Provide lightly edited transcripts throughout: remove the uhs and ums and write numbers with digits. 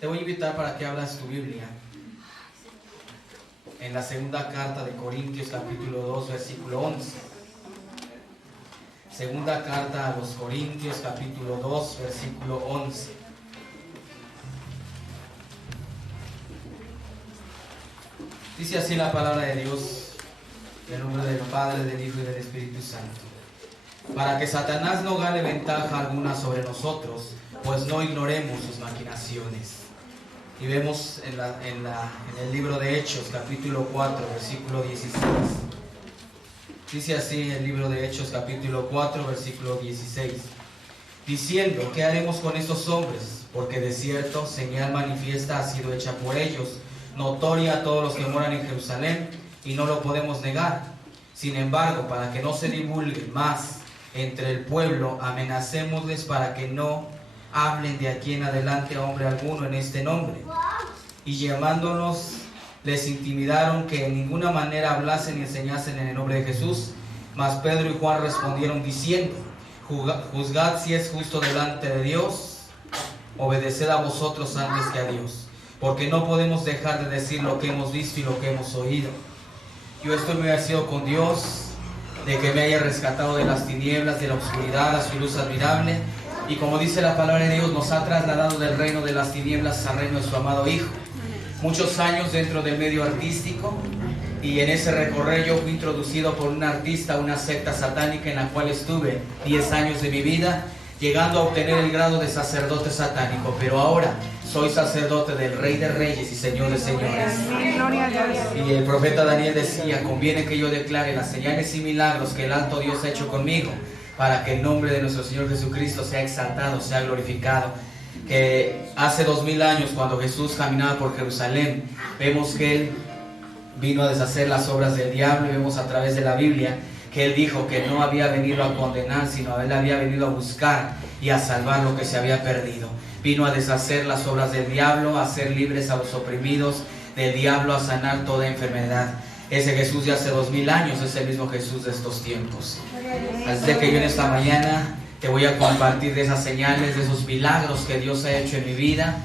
Te voy a invitar para que abras tu Biblia en la segunda carta de Corintios, capítulo 2, versículo 11. Segunda carta a los Corintios, capítulo 2, versículo 11. Dice así la palabra de Dios, en el nombre del Padre, del Hijo y del Espíritu Santo. Para que Satanás no gane ventaja alguna sobre nosotros, pues no ignoremos sus maquinaciones. Y vemos en el libro de Hechos, capítulo 4, versículo 16. Dice así el libro de Hechos, capítulo 4, versículo 16. Diciendo, ¿qué haremos con estos hombres? Porque de cierto, señal manifiesta ha sido hecha por ellos, notoria a todos los que moran en Jerusalén, y no lo podemos negar. Sin embargo, para que no se divulgue más entre el pueblo, amenacémosles para que no hablen de aquí en adelante a hombre alguno en este nombre. Y llamándonos, les intimidaron que en ninguna manera hablasen y enseñasen en el nombre de Jesús. Mas Pedro y Juan respondieron diciendo, juzgad si es justo delante de Dios, obedeced a vosotros antes que a Dios, porque no podemos dejar de decir lo que hemos visto y lo que hemos oído. Yo estoy muy agradecido con Dios de que me haya rescatado de las tinieblas, de la oscuridad, a su luz admirable. Y como dice la palabra de Dios, nos ha trasladado del reino de las tinieblas al reino de su amado Hijo. Muchos años dentro del medio artístico, y en ese recorrer yo fui introducido por un artista a una secta satánica en la cual estuve 10 años de mi vida, llegando a obtener el grado de sacerdote satánico. Pero ahora soy sacerdote del Rey de Reyes y Señor de Señores. Y el profeta Daniel decía, conviene que yo declare las señales y milagros que el alto Dios ha hecho conmigo, para que el nombre de nuestro Señor Jesucristo sea exaltado, sea glorificado. Que hace 2000 años, cuando Jesús caminaba por Jerusalén, vemos que Él vino a deshacer las obras del diablo, y vemos a través de la Biblia que Él dijo que no había venido a condenar, sino Él había venido a buscar y a salvar lo que se había perdido. Vino a deshacer las obras del diablo, a hacer libres a los oprimidos del diablo, a sanar toda enfermedad. Ese Jesús de hace 2000 años es el mismo Jesús de estos tiempos. Así que yo en esta mañana te voy a compartir de esas señales, de esos milagros que Dios ha hecho en mi vida.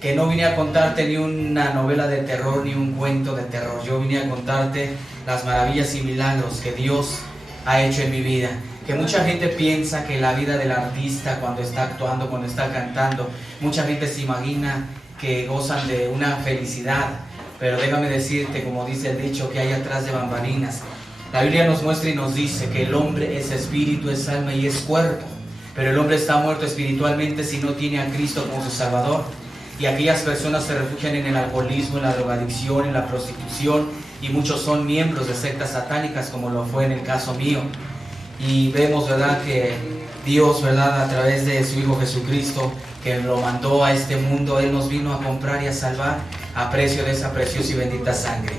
Que no vine a contarte ni una novela de terror ni un cuento de terror. Yo vine a contarte las maravillas y milagros que Dios ha hecho en mi vida. Que mucha gente piensa que la vida del artista, cuando está actuando, cuando está cantando, mucha gente se imagina que gozan de una felicidad. Pero déjame decirte, como dice el dicho, que hay atrás de bambalinas. La Biblia nos muestra y nos dice que el hombre es espíritu, es alma y es cuerpo. Pero el hombre está muerto espiritualmente si no tiene a Cristo como su Salvador. Y aquellas personas se refugian en el alcoholismo, en la drogadicción, en la prostitución. Y muchos son miembros de sectas satánicas, como lo fue en el caso mío. Y vemos, ¿verdad?, que Dios, ¿verdad?, a través de su Hijo Jesucristo, que lo mandó a este mundo, Él nos vino a comprar y a salvar a precio de esa preciosa y bendita sangre.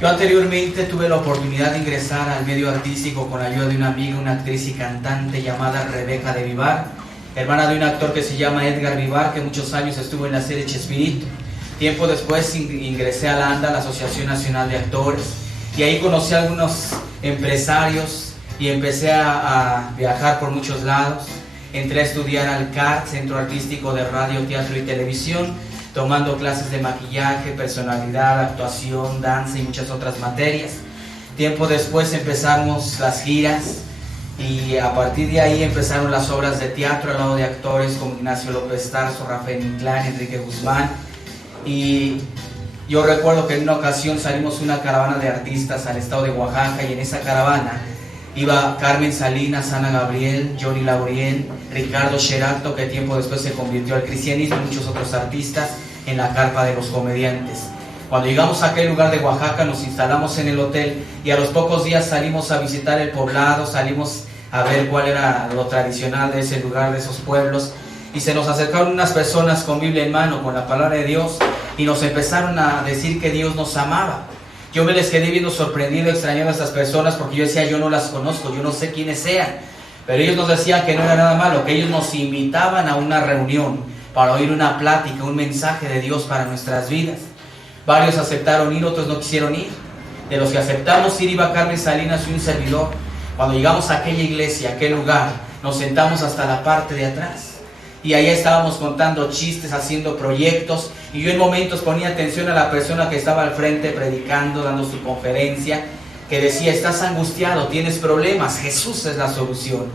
Yo anteriormente tuve la oportunidad de ingresar al medio artístico con la ayuda de una amiga, una actriz y cantante llamada Rebeca de Vivar, hermana de un actor que se llama Edgar Vivar, que muchos años estuvo en la serie Chespirito. Tiempo después ingresé a la ANDA, la Asociación Nacional de Actores, y ahí conocí a algunos empresarios y empecé a viajar por muchos lados. Entré a estudiar al CART, Centro Artístico de Radio, Teatro y Televisión, tomando clases de maquillaje, personalidad, actuación, danza y muchas otras materias. Tiempo después empezamos las giras, y a partir de ahí empezaron las obras de teatro al lado de actores como Ignacio López Tarso, Rafael Inclán, Enrique Guzmán. Y yo recuerdo que en una ocasión salimos una caravana de artistas al estado de Oaxaca, y en esa caravana iba Carmen Salinas, Ana Gabriel, Johnny Lauriel, Ricardo Sherato, que tiempo después se convirtió al cristianismo, y muchos otros artistas en la carpa de los comediantes. Cuando llegamos a aquel lugar de Oaxaca, nos instalamos en el hotel, y a los pocos días salimos a visitar el poblado, salimos a ver cuál era lo tradicional de ese lugar, de esos pueblos, y se nos acercaron unas personas con Biblia en mano, con la palabra de Dios, y nos empezaron a decir que Dios nos amaba. Yo me les quedé viendo sorprendido, extrañando a estas personas, porque yo decía, yo no las conozco, yo no sé quiénes sean. Pero ellos nos decían que no era nada malo, que ellos nos invitaban a una reunión para oír una plática, un mensaje de Dios para nuestras vidas. Varios aceptaron ir, otros no quisieron ir. De los que aceptamos ir iba Carmen Salinas y un servidor. Cuando llegamos a aquella iglesia, a aquel lugar, nos sentamos hasta la parte de atrás. y allá estábamos contando chistes, haciendo proyectos, y yo en momentos ponía atención a la persona que estaba al frente predicando, dando su conferencia, que decía: estás angustiado, tienes problemas, Jesús es la solución.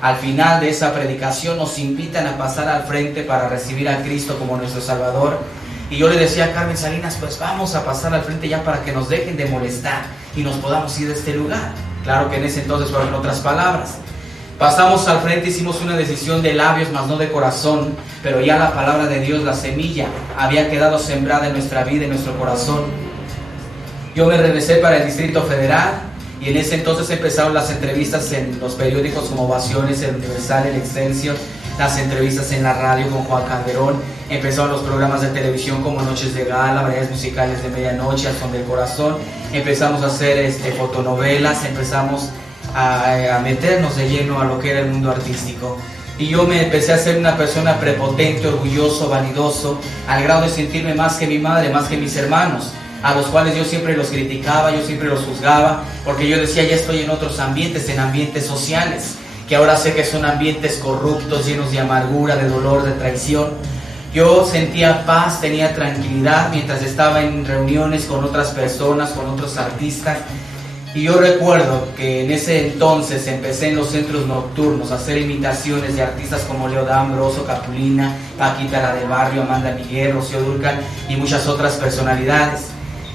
Al final de esa predicación nos invitan a pasar al frente para recibir a Cristo como nuestro Salvador, y yo le decía a Carmen Salinas: pues vamos a pasar al frente ya para que nos dejen de molestar y nos podamos ir de este lugar. Claro que en ese entonces fueron otras palabras. Pasamos al frente, hicimos una decisión de labios, mas no de corazón, pero ya la palabra de Dios, la semilla, había quedado sembrada en nuestra vida, en nuestro corazón. Yo me regresé para el Distrito Federal, y en ese entonces empezaron las entrevistas en los periódicos como Ovaciones, El Universal, El Excelsior, las entrevistas en la radio con Juan Calderón, empezaron los programas de televisión como Noches de Gala, Variedades Musicales de Medianoche, Al Son del Corazón, empezamos a hacer fotonovelas, empezamos a meternos de lleno a lo que era el mundo artístico. Y yo me empecé a ser una persona prepotente, orgulloso, vanidoso, al grado de sentirme más que mi madre, más que mis hermanos, a los cuales yo siempre los criticaba, yo siempre los juzgaba, porque yo decía: ya estoy en otros ambientes, en ambientes sociales, que ahora sé que son ambientes corruptos, llenos de amargura, de dolor, de traición. Yo sentía paz, tenía tranquilidad mientras estaba en reuniones con otras personas, con otros artistas. Y yo recuerdo que en ese entonces empecé en los centros nocturnos a hacer imitaciones de artistas como Leo Dan, Broso, Capulina, Paquita la del Barrio, Amanda Miguel, Rocío Dúrcal y muchas otras personalidades.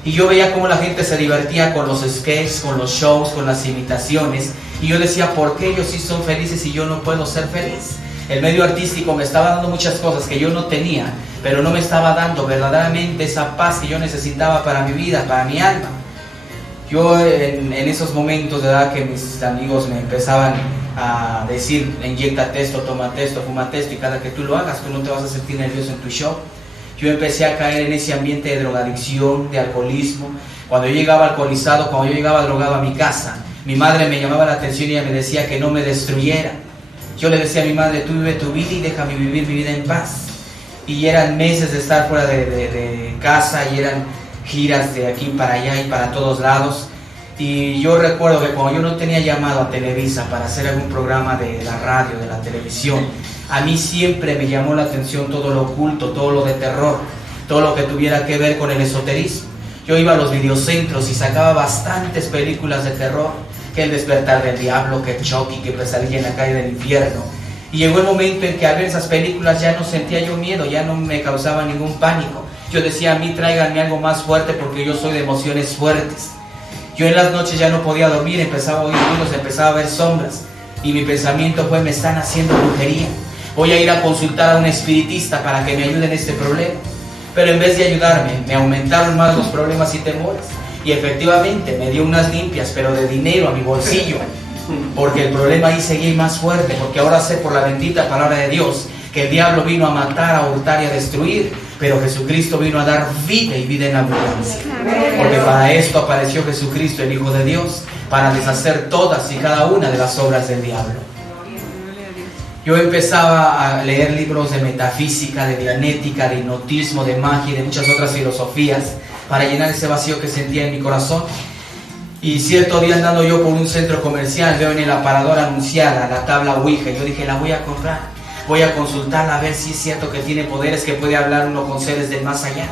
Y yo veía cómo la gente se divertía con los sketches, con los shows, con las imitaciones. Y yo decía: ¿por qué ellos sí son felices y yo no puedo ser feliz? El medio artístico me estaba dando muchas cosas que yo no tenía, pero no me estaba dando verdaderamente esa paz que yo necesitaba para mi vida, para mi alma. Yo en esos momentos de edad que mis amigos me empezaban a decir: inyéctate esto, tómate esto, fúmate esto, y cada que tú lo hagas, tú no te vas a sentir nervioso en tu show. Yo empecé a caer en ese ambiente de drogadicción, de alcoholismo. Cuando yo llegaba alcoholizado, cuando yo llegaba drogado a mi casa, mi madre me llamaba la atención y ella me decía que no me destruyera. Yo le decía a mi madre: tú vive tu vida y déjame vivir mi vida en paz. Y eran meses de estar fuera de casa, y eran giras de aquí para allá y para todos lados. Y yo recuerdo que cuando yo no tenía llamado a Televisa para hacer algún programa de la radio, de la televisión, a mí siempre me llamó la atención todo lo oculto, todo lo de terror, todo lo que tuviera que ver con el esoterismo. Yo iba a los videocentros y sacaba bastantes películas de terror, que El Despertar del Diablo, que Chucky, que Pesadilla en la Calle del Infierno. Y llegó el momento en que al ver esas películas ya no sentía yo miedo, ya no me causaba ningún pánico. Yo decía: a mí tráiganme algo más fuerte, porque yo soy de emociones fuertes. Yo en las noches ya no podía dormir, empezaba a oír ruidos, empezaba a ver sombras, y mi pensamiento fue: me están haciendo brujería, voy a ir a consultar a un espiritista para que me ayude en este problema. Pero en vez de ayudarme, me aumentaron más los problemas y temores, y efectivamente me dio unas limpias, pero de dinero, a mi bolsillo, porque el problema ahí seguía más fuerte, porque ahora sé por la bendita palabra de Dios que el diablo vino a matar, a hurtar y a destruir, pero Jesucristo vino a dar vida, y vida en abundancia. Porque para esto apareció Jesucristo, el Hijo de Dios, para deshacer todas y cada una de las obras del diablo. Yo empezaba a leer libros de metafísica, de dianética, de hipnotismo, de magia y de muchas otras filosofías para llenar ese vacío que sentía en mi corazón. Y cierto día, andando yo por un centro comercial, veo en el aparador anunciada la tabla Ouija. Yo dije: la voy a comprar, voy a consultarla a ver si es cierto que tiene poderes, que puede hablar uno con seres del más allá.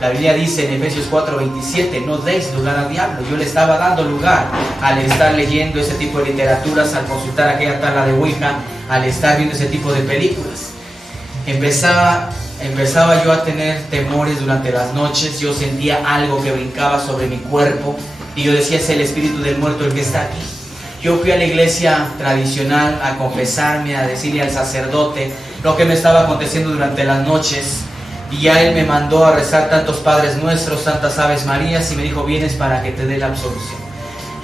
La Biblia dice en Efesios 4:27: no deis lugar al diablo. Yo le estaba dando lugar al estar leyendo ese tipo de literaturas, al consultar aquella tabla de Ouija, al estar viendo ese tipo de películas. Empezaba yo a tener temores durante las noches. Yo sentía algo que brincaba sobre mi cuerpo, y yo decía: es el espíritu del muerto el que está aquí. Yo fui a la iglesia tradicional a confesarme, a decirle al sacerdote lo que me estaba aconteciendo durante las noches, y ya él me mandó a rezar tantos Padres Nuestros, tantas Aves Marías, y me dijo: vienes para que te dé la absolución.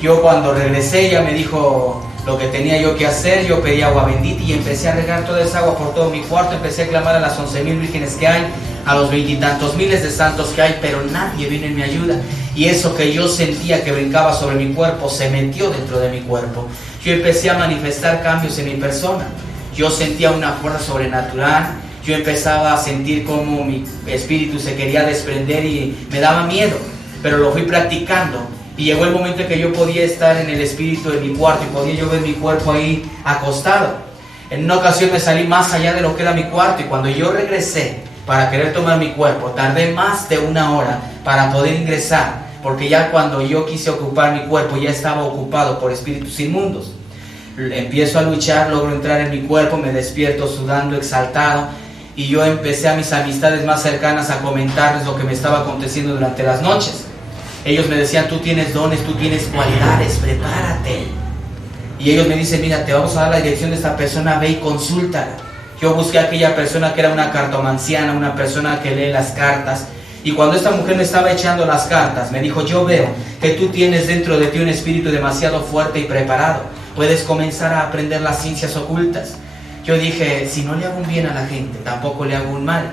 Yo cuando regresé, ya me dijo lo que tenía yo que hacer. Yo pedí agua bendita y empecé a regar toda esa agua por todo mi cuarto. Empecé a clamar a las 11,000 vírgenes que hay, a los 20 y tantos miles de santos que hay, pero nadie vino en mi ayuda. Y eso que yo sentía que brincaba sobre mi cuerpo se metió dentro de mi cuerpo. Yo empecé a manifestar cambios en mi persona. Yo sentía una fuerza sobrenatural. Yo empezaba a sentir como mi espíritu se quería desprender y me daba miedo, pero lo fui practicando. Y llegó el momento en que yo podía estar en el espíritu de mi cuarto y podía yo ver mi cuerpo ahí acostado. En una ocasión me salí más allá de lo que era mi cuarto y cuando yo regresé para querer tomar mi cuerpo, tardé más de 1 hora para poder ingresar, porque ya cuando yo quise ocupar mi cuerpo ya estaba ocupado por espíritus inmundos. Empiezo a luchar, logro entrar en mi cuerpo, me despierto sudando, exaltado, y yo empecé a mis amistades más cercanas a comentarles lo que me estaba aconteciendo durante las noches. Ellos me decían, tú tienes dones, tú tienes cualidades, prepárate. Y ellos me dicen, mira, te vamos a dar la dirección de esta persona, ve y consúltala. Yo busqué a aquella persona que era una cartomanciana, una persona que lee las cartas. Y cuando esta mujer me estaba echando las cartas, me dijo, yo veo que tú tienes dentro de ti un espíritu demasiado fuerte y preparado. Puedes comenzar a aprender las ciencias ocultas. Yo dije, si no le hago un bien a la gente, tampoco le hago un mal.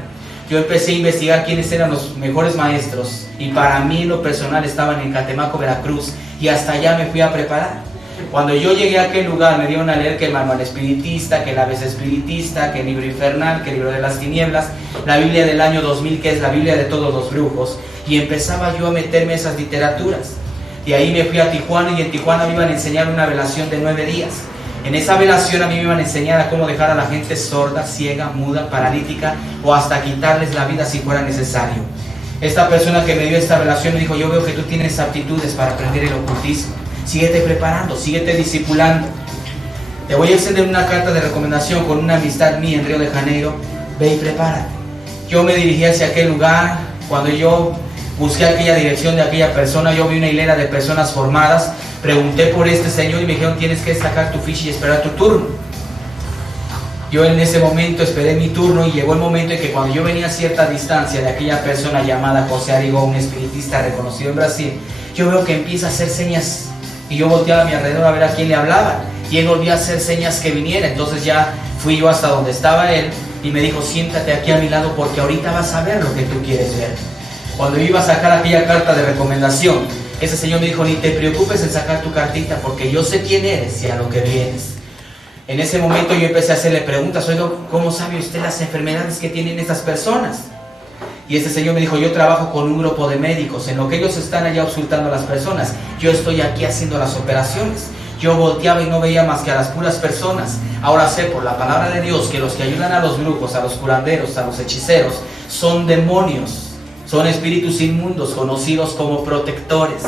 Yo empecé a investigar quiénes eran los mejores maestros. Y para mí, en lo personal, estaban en Catemaco, Veracruz. Y hasta allá me fui a preparar. Cuando yo llegué a aquel lugar me dieron a leer que el manual espiritista, que el aves espiritista, que el libro infernal, que el libro de las tinieblas, la Biblia del año 2000, que es la Biblia de todos los brujos, y empezaba yo a meterme esas literaturas. De ahí me fui a Tijuana y en Tijuana me iban a enseñar una velación de 9 días. En esa velación a mí me iban a enseñar a cómo dejar a la gente sorda, ciega, muda, paralítica o hasta quitarles la vida si fuera necesario. Esta persona que me dio esta velación me dijo, yo veo que tú tienes aptitudes para aprender el ocultismo. Síguete preparando, síguete discipulando. Te voy a extender una carta de recomendación con una amistad mía en Río de Janeiro. Ve y prepárate. Yo me dirigí hacia aquel lugar. Cuando yo busqué aquella dirección de aquella persona, yo vi una hilera de personas formadas. Pregunté por este señor y me dijeron, tienes que sacar tu ficha y esperar tu turno. Yo en ese momento esperé mi turno y llegó el momento en que cuando yo venía a cierta distancia de aquella persona llamada José Arigo, un espiritista reconocido en Brasil, yo veo que empieza a hacer señas. Y yo volteaba a mi alrededor a ver a quién le hablaba. Y él volvía a hacer señas que viniera. Entonces ya fui yo hasta donde estaba él. Y me dijo, siéntate aquí a mi lado porque ahorita vas a ver lo que tú quieres ver. Cuando yo iba a sacar aquella carta de recomendación, ese señor me dijo, ni te preocupes en sacar tu cartita porque yo sé quién eres y a lo que vienes. En ese momento yo empecé a hacerle preguntas. Oiga, ¿cómo sabe usted las enfermedades que tienen estas personas? Y ese señor me dijo, yo trabajo con un grupo de médicos, en lo que ellos están allá auscultando a las personas, yo estoy aquí haciendo las operaciones. Yo volteaba y no veía más que a las puras personas. Ahora sé por la palabra de Dios que los que ayudan a los brujos, a los curanderos, a los hechiceros, son demonios, son espíritus inmundos conocidos como protectores.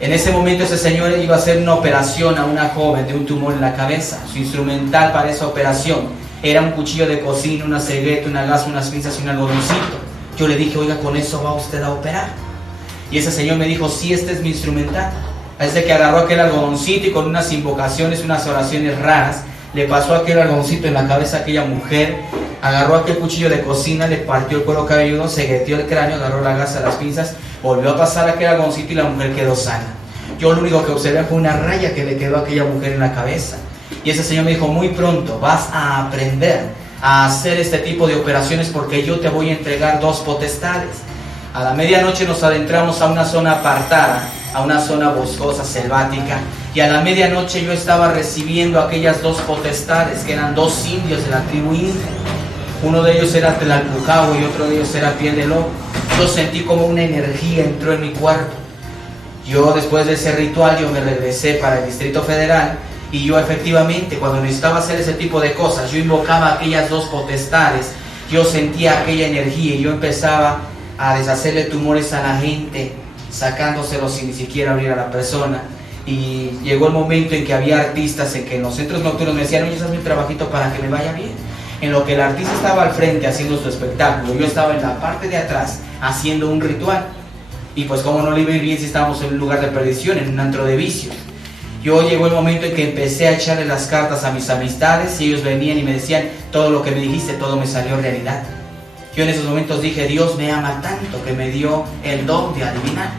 En ese momento ese señor iba a hacer una operación a una joven de un tumor en la cabeza. Su instrumental para esa operación era un cuchillo de cocina, una cegueta, una gasa, unas pinzas y un algodoncito. Yo le dije, oiga, ¿con eso va usted a operar? Y ese señor me dijo, sí, este es mi instrumental. Así que agarró aquel algodoncito y con unas invocaciones, unas oraciones raras, le pasó aquel algodoncito en la cabeza a aquella mujer, agarró aquel cuchillo de cocina, le partió el cuero cabelludo, cegueteó el cráneo, agarró la gasa, las pinzas, volvió a pasar aquel algodoncito y la mujer quedó sana. Yo lo único que observé fue una raya que le quedó a aquella mujer en la cabeza. Y ese señor me dijo, muy pronto vas a aprender a hacer este tipo de operaciones porque yo te voy a entregar 2 potestades. A la medianoche nos adentramos a una zona apartada, a una zona boscosa, selvática, y a la medianoche yo estaba recibiendo aquellas 2 potestades, que eran 2 indios de la tribu india. Uno de ellos era Tlalpujahua y otro de ellos era Piel de Lobo. Yo sentí como una energía entró en mi cuerpo. Yo después de ese ritual yo me regresé para el Distrito Federal. Y yo efectivamente, cuando necesitaba hacer ese tipo de cosas, yo invocaba aquellas 2 potestades, yo sentía aquella energía y yo empezaba a deshacerle tumores a la gente, sacándoselos sin ni siquiera abrir a la persona. Y llegó el momento en que había artistas en que en los centros nocturnos me decían, oye, hazme un trabajito para que me vaya bien. En lo que el artista estaba al frente haciendo su espectáculo, yo estaba en la parte de atrás haciendo un ritual. Y pues cómo no le iba a ir bien si estábamos en un lugar de perdición, en un antro de vicios. Yo llegó el momento en que empecé a echarle las cartas a mis amistades y ellos venían y me decían, todo lo que me dijiste, todo me salió realidad. Yo en esos momentos dije, Dios me ama tanto que me dio el don de adivinar.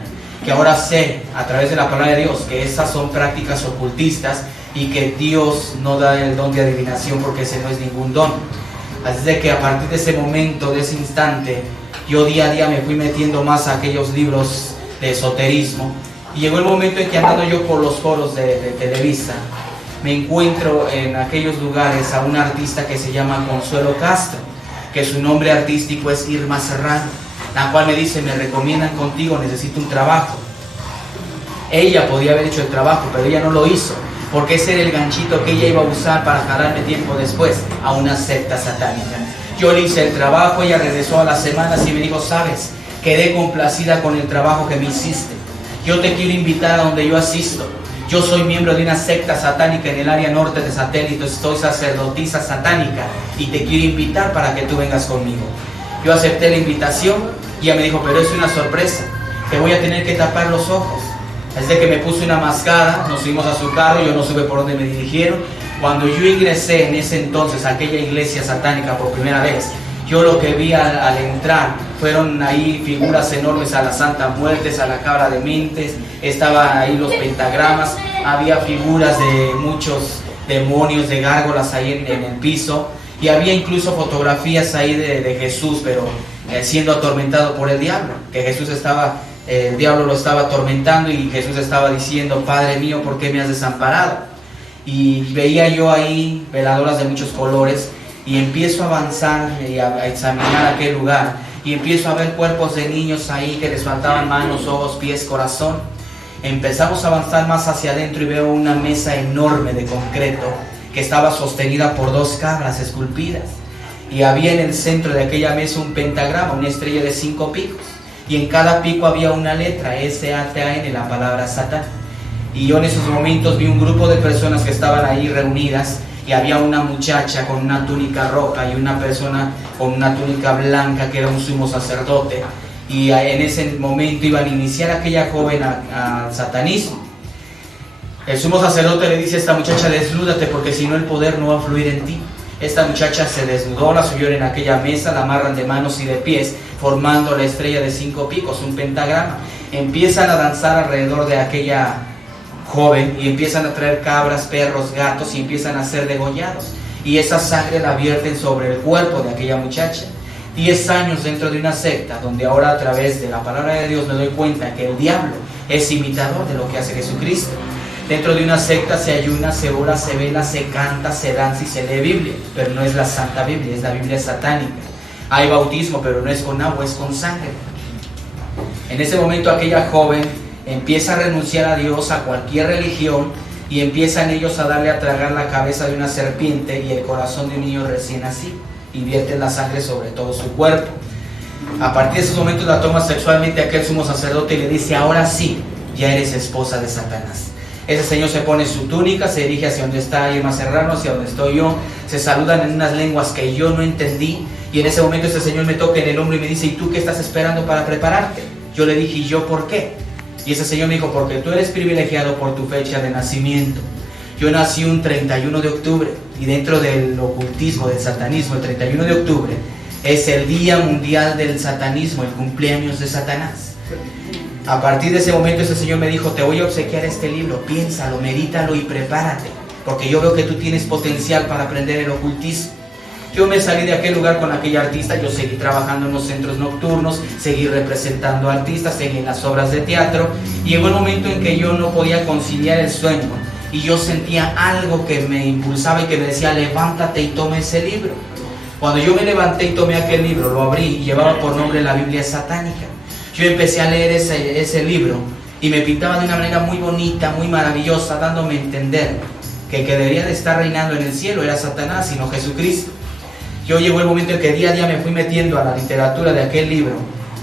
Que ahora sé, a través de la palabra de Dios, que esas son prácticas ocultistas y que Dios no da el don de adivinación porque ese no es ningún don. Así de que a partir de ese momento, de ese instante, yo día a día me fui metiendo más a aquellos libros de esoterismo. Y llegó el momento en que andando yo por los foros de Televisa, me encuentro en aquellos lugares a una artista que se llama Consuelo Castro, que su nombre artístico es Irma Serrano, la cual me dice, me recomiendan contigo, necesito un trabajo. Ella podía haber hecho el trabajo, pero ella no lo hizo. porque ese era el ganchito que ella iba a usar para jalarme tiempo después a una secta satánica. Yo le hice el trabajo, ella regresó a las semanas y me dijo, sabes, quedé complacida con el trabajo que me hiciste. Yo te quiero invitar a donde yo asisto. Yo soy miembro de una secta satánica en el área norte de Satélite, soy sacerdotisa satánica y te quiero invitar para que tú vengas conmigo. Yo acepté la invitación y ella me dijo, pero es una sorpresa, te voy a tener que tapar los ojos. Así que me puse una mascada, nos subimos a su carro, yo no supe por dónde me dirigieron. Cuando yo ingresé en ese entonces a aquella iglesia satánica por primera vez, yo lo que vi al entrar fueron ahí figuras enormes a la Santa Muerte, a la Cabra de Mentes, estaban ahí los pentagramas, había figuras de muchos demonios, de gárgolas ahí en el piso, y había incluso fotografías ahí de Jesús, pero siendo atormentado por el diablo, que Jesús estaba... El diablo lo estaba atormentando y Jesús estaba diciendo, Padre mío, ¿por qué me has desamparado? Y veía yo ahí veladoras de muchos colores y empiezo a avanzar y a examinar aquel lugar y empiezo a ver cuerpos de niños ahí que les faltaban manos, ojos, pies, corazón. Empezamos a avanzar más hacia adentro y veo una mesa enorme de concreto que estaba sostenida por 2 cabras esculpidas y había en el centro de aquella mesa un pentagrama, una estrella de 5 picos. Y en cada pico había una letra, S-A-T-A-N, la palabra Satán. Y yo en esos momentos vi un grupo de personas que estaban ahí reunidas y había una muchacha con una túnica roja y una persona con una túnica blanca que era un sumo sacerdote. Y en ese momento iban a iniciar a aquella joven al satanismo. El sumo sacerdote le dice a esta muchacha, desnúdate porque si no el poder no va a fluir en ti. Esta muchacha se desnudó, la subieron en aquella mesa, la amarran de manos y de pies, formando la estrella de 5 picos, un pentagrama. Empiezan a danzar alrededor de aquella joven y empiezan a traer cabras, perros, gatos y empiezan a ser degollados. Y esa sangre la vierten sobre el cuerpo de aquella muchacha. 10 años dentro de una secta, donde ahora a través de la palabra de Dios me doy cuenta que el diablo es imitador de lo que hace Jesucristo. Dentro de una secta se ayuna, se ora, se vela, se canta, se danza y se lee Biblia, pero no es la Santa Biblia, es la Biblia satánica. Hay bautismo, pero no es con agua, es con sangre. En ese momento aquella joven empieza a renunciar a Dios, a cualquier religión, y empiezan ellos a darle a tragar la cabeza de una serpiente y el corazón de un niño recién nacido, y vierten la sangre sobre todo su cuerpo. A partir de esos momentos la toma sexualmente aquel sumo sacerdote y le dice, ahora sí, ya eres esposa de Satanás. Ese señor se pone su túnica, se dirige hacia donde está Irma Serrano, hacia donde estoy yo, se saludan en unas lenguas que yo no entendí, y en ese momento ese señor me toca en el hombro y me dice, ¿y tú qué estás esperando para prepararte? Yo le dije, ¿y yo por qué? Y ese señor me dijo, porque tú eres privilegiado por tu fecha de nacimiento. Yo nací un 31 de octubre, y dentro del ocultismo, del satanismo, el 31 de octubre es el Día Mundial del Satanismo, el cumpleaños de Satanás. A partir de ese momento ese señor me dijo, te voy a obsequiar este libro, piénsalo, medítalo y prepárate, porque yo veo que tú tienes potencial para aprender el ocultismo. Yo me salí de aquel lugar con aquella artista, yo seguí trabajando en los centros nocturnos, seguí representando artistas, seguí en las obras de teatro, y llegó el momento en que yo no podía conciliar el sueño, y yo sentía algo que me impulsaba y que me decía, levántate y toma ese libro. Cuando yo me levanté y tomé aquel libro, lo abrí y llevaba por nombre la Biblia satánica. Yo empecé a leer ese libro y me pintaba de una manera muy bonita, muy maravillosa, dándome a entender que el que debería de estar reinando en el cielo era Satanás y no Jesucristo. Yo llegó el momento en que día a día me fui metiendo a la literatura de aquel libro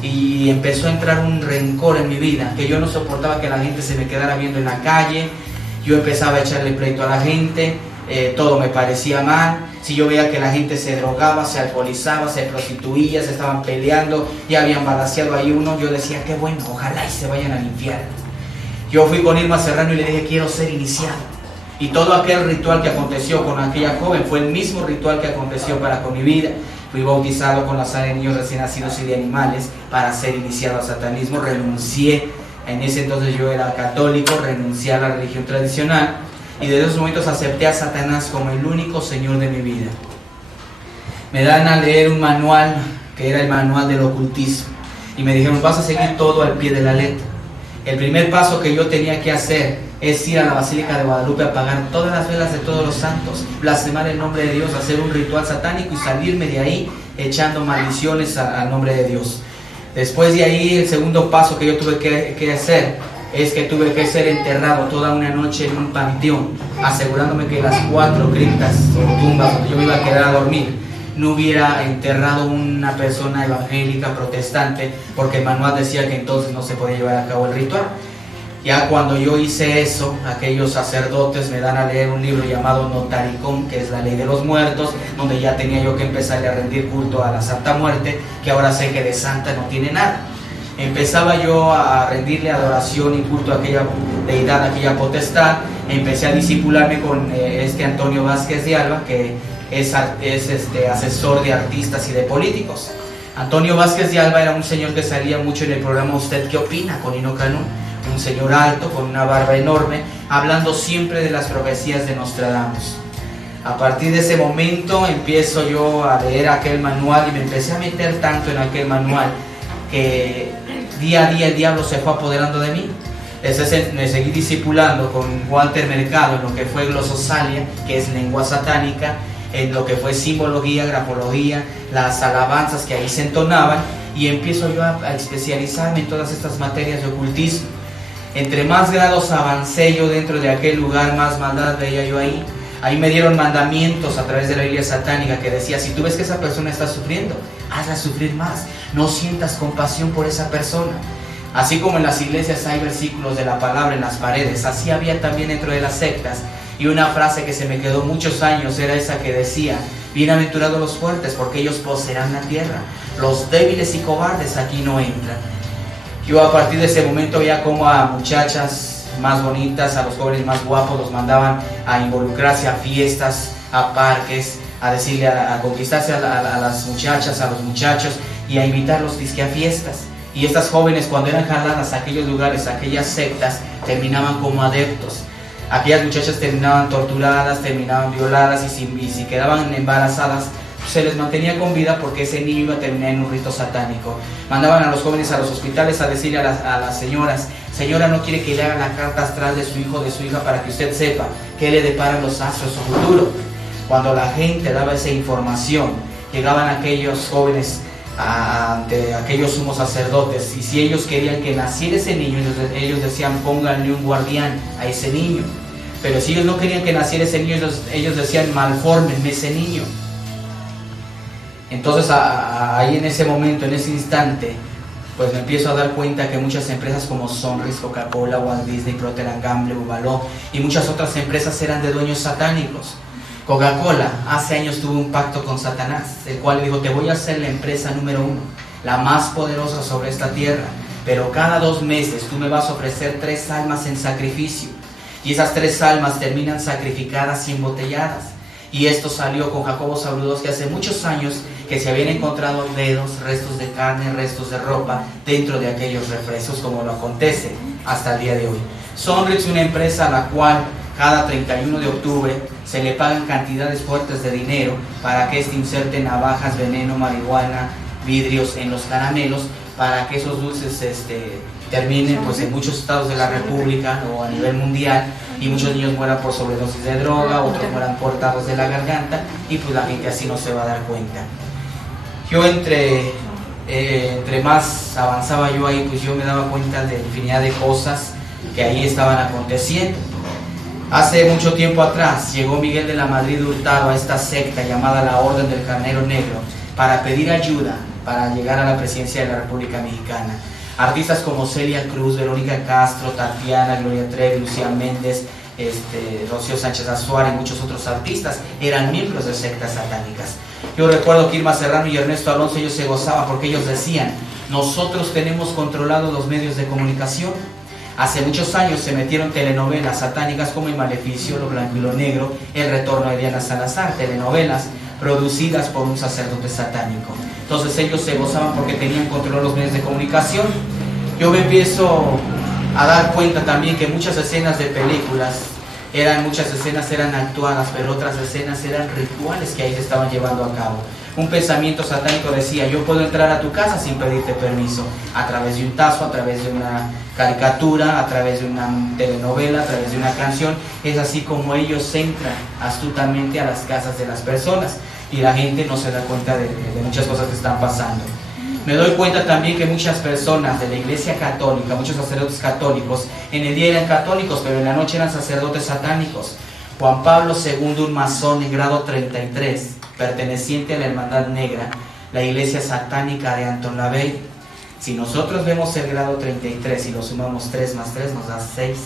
y empezó a entrar un rencor en mi vida, que yo no soportaba que la gente se me quedara viendo en la calle. Yo empezaba a echarle pleito a la gente, todo me parecía mal. Si yo veía que la gente se drogaba, se alcoholizaba, se prostituía, se estaban peleando, ya habían balaceado ahí uno, yo decía, qué bueno, ojalá y se vayan al infierno. Yo fui con Irma Serrano y le dije, quiero ser iniciado. Y todo aquel ritual que aconteció con aquella joven fue el mismo ritual que aconteció para con mi vida. Fui bautizado con la sangre de niños recién nacidos y de animales para ser iniciado al satanismo. Renuncié, en ese entonces yo era católico, renuncié a la religión tradicional. Y desde esos momentos acepté a Satanás como el único Señor de mi vida. Me dan a leer un manual, que era el manual del ocultismo. Y me dijeron, vas a seguir todo al pie de la letra. El primer paso que yo tenía que hacer es ir a la Basílica de Guadalupe a apagar todas las velas de todos los santos, blasfemar el nombre de Dios, hacer un ritual satánico y salirme de ahí echando maldiciones al nombre de Dios. Después de ahí, el segundo paso que yo tuve que hacer es que tuve que ser enterrado toda una noche en un panteón, asegurándome que las 4 criptas o tumbas donde yo me iba a quedar a dormir no hubiera enterrado una persona evangélica protestante, porque el manual decía que entonces no se podía llevar a cabo el ritual. Ya cuando yo hice eso, aquellos sacerdotes me dan a leer un libro llamado Notaricón, que es la ley de los muertos, donde ya tenía yo que empezarle a rendir culto a la Santa Muerte, que ahora sé que de santa no tiene nada. Empezaba yo a rendirle adoración y culto a aquella deidad, a aquella potestad. Empecé a discipularme con Antonio Vázquez de Alba, que es asesor de artistas y de políticos. Antonio Vázquez de Alba era un señor que salía mucho en el programa ¿Usted qué opina?, con Hino Canún, un señor alto con una barba enorme, hablando siempre de las profecías de Nostradamus. A partir de ese momento empiezo yo a leer aquel manual y me empecé a meter tanto en aquel manual que día a día el diablo se fue apoderando de mí. Me seguí discipulando con Walter Mercado en lo que fue glososalia, que es lengua satánica, en lo que fue simbología, grafología, las alabanzas que ahí se entonaban, y empiezo yo a especializarme en todas estas materias de ocultismo. Entre más grados avancé yo dentro de aquel lugar, más maldad veía yo ahí. Ahí me dieron mandamientos a través de la Biblia satánica que decía: si tú ves que esa persona está sufriendo, hazla sufrir más, no sientas compasión por esa persona. Así como en las iglesias hay versículos de la palabra en las paredes, así había también dentro de las sectas. Y una frase que se me quedó muchos años era esa que decía: bienaventurados los fuertes, porque ellos poseerán la tierra, los débiles y cobardes aquí no entran. Yo a partir de ese momento veía como a muchachas más bonitas, a los jóvenes más guapos, los mandaban a involucrarse a fiestas, a parques, a decirle, a conquistarse a las muchachas, a los muchachos, y a invitarlos disque a fiestas. Y estas jóvenes, cuando eran jaladas a aquellos lugares, a aquellas sectas, terminaban como adeptos. Aquellas muchachas terminaban torturadas, terminaban violadas, y si quedaban embarazadas, se les mantenía con vida, porque ese niño iba a terminar en un rito satánico. Mandaban a los jóvenes a los hospitales a decirle a las señoras: señora, ¿no quiere que le haga la carta astral de su hijo o de su hija para que usted sepa qué le deparan los astros su futuro? Cuando la gente daba esa información, llegaban aquellos jóvenes ante aquellos sumos sacerdotes, y si ellos querían que naciera ese niño, ellos decían: pónganle un guardián a ese niño. Pero si ellos no querían que naciera ese niño, ellos decían: malfórmenme ese niño. Entonces ahí en ese momento, en ese instante, pues me empiezo a dar cuenta que muchas empresas como Sonris, Coca-Cola, Walt Disney, Procter & Gamble, Bubaló y muchas otras empresas eran de dueños satánicos. Coca-Cola hace años tuvo un pacto con Satanás, el cual le dijo: te voy a hacer la empresa número 1, la más poderosa sobre esta tierra, pero cada 2 meses tú me vas a ofrecer 3 almas en sacrificio, y esas 3 almas terminan sacrificadas y embotelladas. Y esto salió con Jacobo Zabludovsky hace muchos años, que se habían encontrado dedos, restos de carne, restos de ropa dentro de aquellos refrescos, como lo acontece hasta el día de hoy. Sonrix, una empresa a la cual cada 31 de octubre se le pagan cantidades fuertes de dinero para que inserte navajas, veneno, marihuana, vidrios en los caramelos, para que esos dulces terminen pues en muchos estados de la República o a nivel mundial, y muchos niños mueran por sobredosis de droga, otros mueran cortados de la garganta, y pues la gente así no se va a dar cuenta. Yo entre más avanzaba yo ahí, pues yo me daba cuenta de infinidad de cosas que ahí estaban aconteciendo. Hace mucho tiempo atrás llegó Miguel de la Madrid Hurtado a esta secta llamada la Orden del Carnero Negro para pedir ayuda para llegar a la presidencia de la República Mexicana. Artistas como Celia Cruz, Verónica Castro, Tatiana, Gloria Trevi, Lucía Méndez, Rocío Sánchez Azuara y muchos otros artistas eran miembros de sectas satánicas. Yo recuerdo que Irma Serrano y Ernesto Alonso, ellos se gozaban porque ellos decían: nosotros tenemos controlados los medios de comunicación. Hace muchos años se metieron telenovelas satánicas como El Maleficio, Lo Blanco y Lo Negro, El Retorno de Diana Salazar, telenovelas producidas por un sacerdote satánico. Entonces ellos se gozaban porque tenían control los medios de comunicación. Yo me empiezo a dar cuenta también que muchas escenas de películas muchas escenas eran actuadas, pero otras escenas eran rituales que ahí se estaban llevando a cabo. Un pensamiento satánico decía: yo puedo entrar a tu casa sin pedirte permiso, a través de un tazo, a través de una caricatura, a través de una telenovela, a través de una canción. Es así como ellos entran astutamente a las casas de las personas, y la gente no se da cuenta de muchas cosas que están pasando. Me doy cuenta también que muchas personas de la iglesia católica, muchos sacerdotes católicos, en el día eran católicos, pero en la noche eran sacerdotes satánicos. Juan Pablo II, un masón en grado 33, perteneciente a la Hermandad Negra, la iglesia satánica de Anton LaVey. Si nosotros vemos el grado 33 y lo sumamos 3 más 3 nos da 6,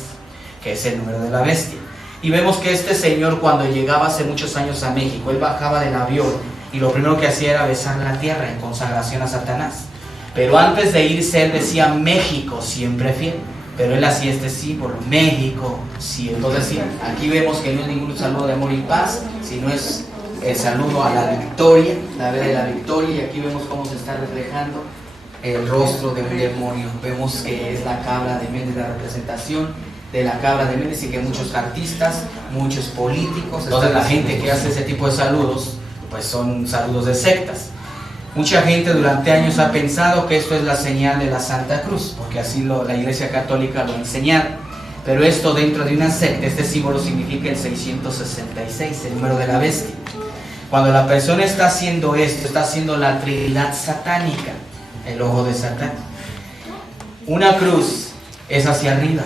que es el número de la bestia. Y vemos que este señor, cuando llegaba hace muchos años a México, él bajaba del avión y lo primero que hacía era besar la tierra en consagración a Satanás. Pero antes de irse él decía: México siempre fiel. Pero él hacía este símbolo: México siempre. Entonces aquí vemos que no es ningún saludo de amor y paz, sino es el saludo a la victoria, la vez de la victoria. Y aquí vemos cómo se está reflejando el rostro de un demonio. Vemos que es la cabra de Méndez, la representación de la cabra de Méndez, y que muchos artistas, muchos políticos, entonces la gente que hace ese tipo de saludos, pues son saludos de sectas. Mucha gente durante años ha pensado que esto es la señal de la Santa Cruz, porque así la Iglesia Católica lo ha enseñado. Pero esto dentro de una secta, este símbolo significa el 666, el número de la bestia. Cuando la persona está haciendo esto, está haciendo la Trinidad satánica, el ojo de Satán. Una cruz es hacia arriba,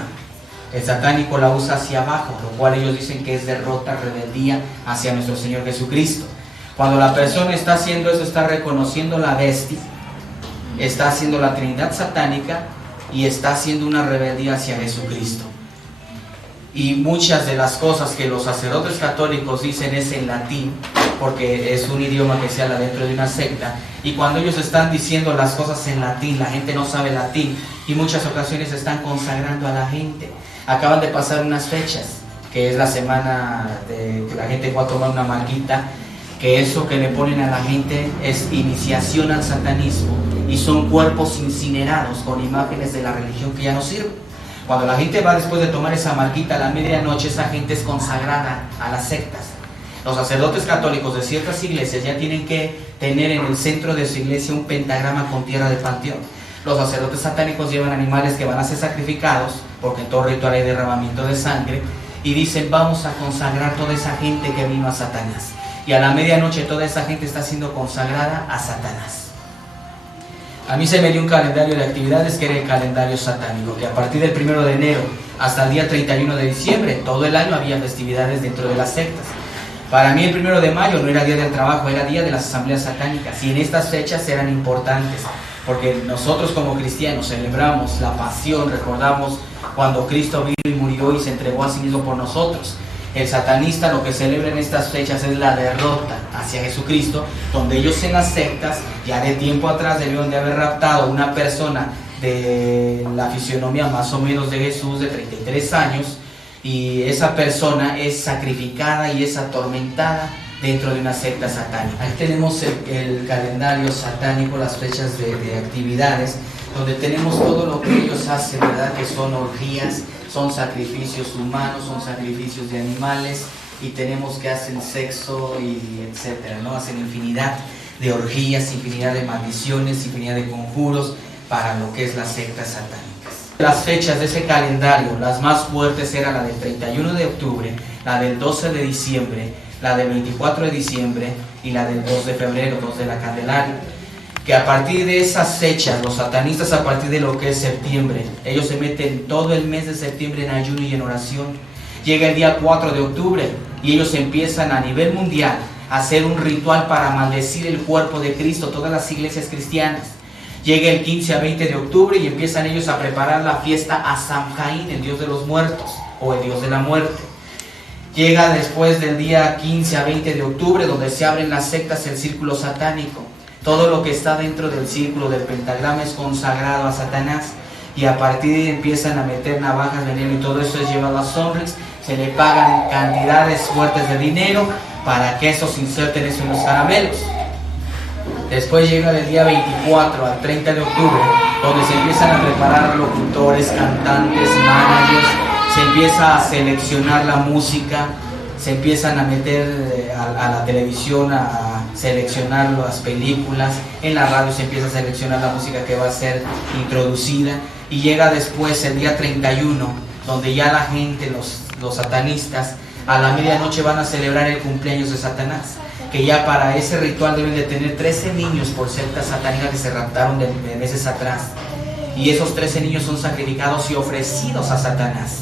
el satánico la usa hacia abajo, lo cual ellos dicen que es derrota, rebeldía hacia nuestro Señor Jesucristo. Cuando la persona está haciendo eso, está reconociendo la bestia, está haciendo la Trinidad satánica y está haciendo una rebeldía hacia Jesucristo. Y muchas de las cosas que los sacerdotes católicos dicen es en latín, porque es un idioma que se habla dentro de una secta. Y cuando ellos están diciendo las cosas en latín, la gente no sabe latín y muchas ocasiones están consagrando a la gente. Acaban de pasar unas fechas, que es la semana de que la gente va a tomar una marquita, que eso que le ponen a la gente es iniciación al satanismo, y son cuerpos incinerados con imágenes de la religión que ya no sirven. Cuando la gente va después de tomar esa marquita a la medianoche, esa gente es consagrada a las sectas. Los sacerdotes católicos de ciertas iglesias ya tienen que tener en el centro de su iglesia un pentagrama con tierra de panteón. Los sacerdotes satánicos llevan animales que van a ser sacrificados, porque en todo ritual hay derramamiento de sangre, y dicen: vamos a consagrar toda esa gente que vino a Satanás. Y a la medianoche toda esa gente está siendo consagrada a Satanás. A mí se me dio un calendario de actividades que era el calendario satánico, que a partir del 1 de enero hasta el día 31 de diciembre, todo el año había festividades dentro de las sectas. Para mí el 1 de mayo no era día del trabajo, era día de las asambleas satánicas, y en estas fechas eran importantes, porque nosotros como cristianos celebramos la pasión, recordamos cuando Cristo vino y murió y se entregó a sí mismo por nosotros. El satanista lo que celebra en estas fechas es la derrota hacia Jesucristo, donde ellos en las sectas, ya de tiempo atrás, debieron de haber raptado a una persona de la fisionomía más o menos de Jesús, de 33 años, y esa persona es sacrificada y es atormentada dentro de una secta satánica. Aquí tenemos el calendario satánico, las fechas de actividades, donde tenemos todo lo que ellos hacen, ¿verdad? Que son orgías, son sacrificios humanos, son sacrificios de animales, y tenemos que hacen sexo y etcétera, ¿no? Hacen infinidad de orgías, infinidad de maldiciones, infinidad de conjuros para lo que es las sectas satánicas. Las fechas de ese calendario, las más fuertes eran la del 31 de octubre, la del 12 de diciembre, la del 24 de diciembre y la del 2 de febrero, 2 de la Candelaria. Que a partir de esas fechas, los satanistas, a partir de lo que es septiembre, ellos se meten todo el mes de septiembre en ayuno y en oración. Llega el día 4 de octubre y ellos empiezan a nivel mundial a hacer un ritual para maldecir el cuerpo de Cristo, todas las iglesias cristianas. Llega el 15 a 20 de octubre y empiezan ellos a preparar la fiesta a Samhain, el dios de los muertos o el dios de la muerte. Llega después del día 15 a 20 de octubre, donde se abren las sectas, el círculo satánico. Todo lo que está dentro del círculo del pentagrama es consagrado a Satanás, y a partir de ahí empiezan a meter navajas, veneno, y todo eso es llevado a Sonrix. Se le pagan cantidades fuertes de dinero para que esos inserten eso en los caramelos. Después llega del día 24 al 30 de octubre, donde se empiezan a preparar locutores, cantantes, managers, se empieza a seleccionar la música, se empiezan a meter a la televisión a seleccionar las películas, en la radio se empieza a seleccionar la música que va a ser introducida, y llega después el día 31, donde ya la gente, los satanistas, a la medianoche van a celebrar el cumpleaños de Satanás, que ya para ese ritual deben de tener 13 niños por sectas satánicas que se raptaron de meses atrás. Y esos 13 niños son sacrificados y ofrecidos a Satanás.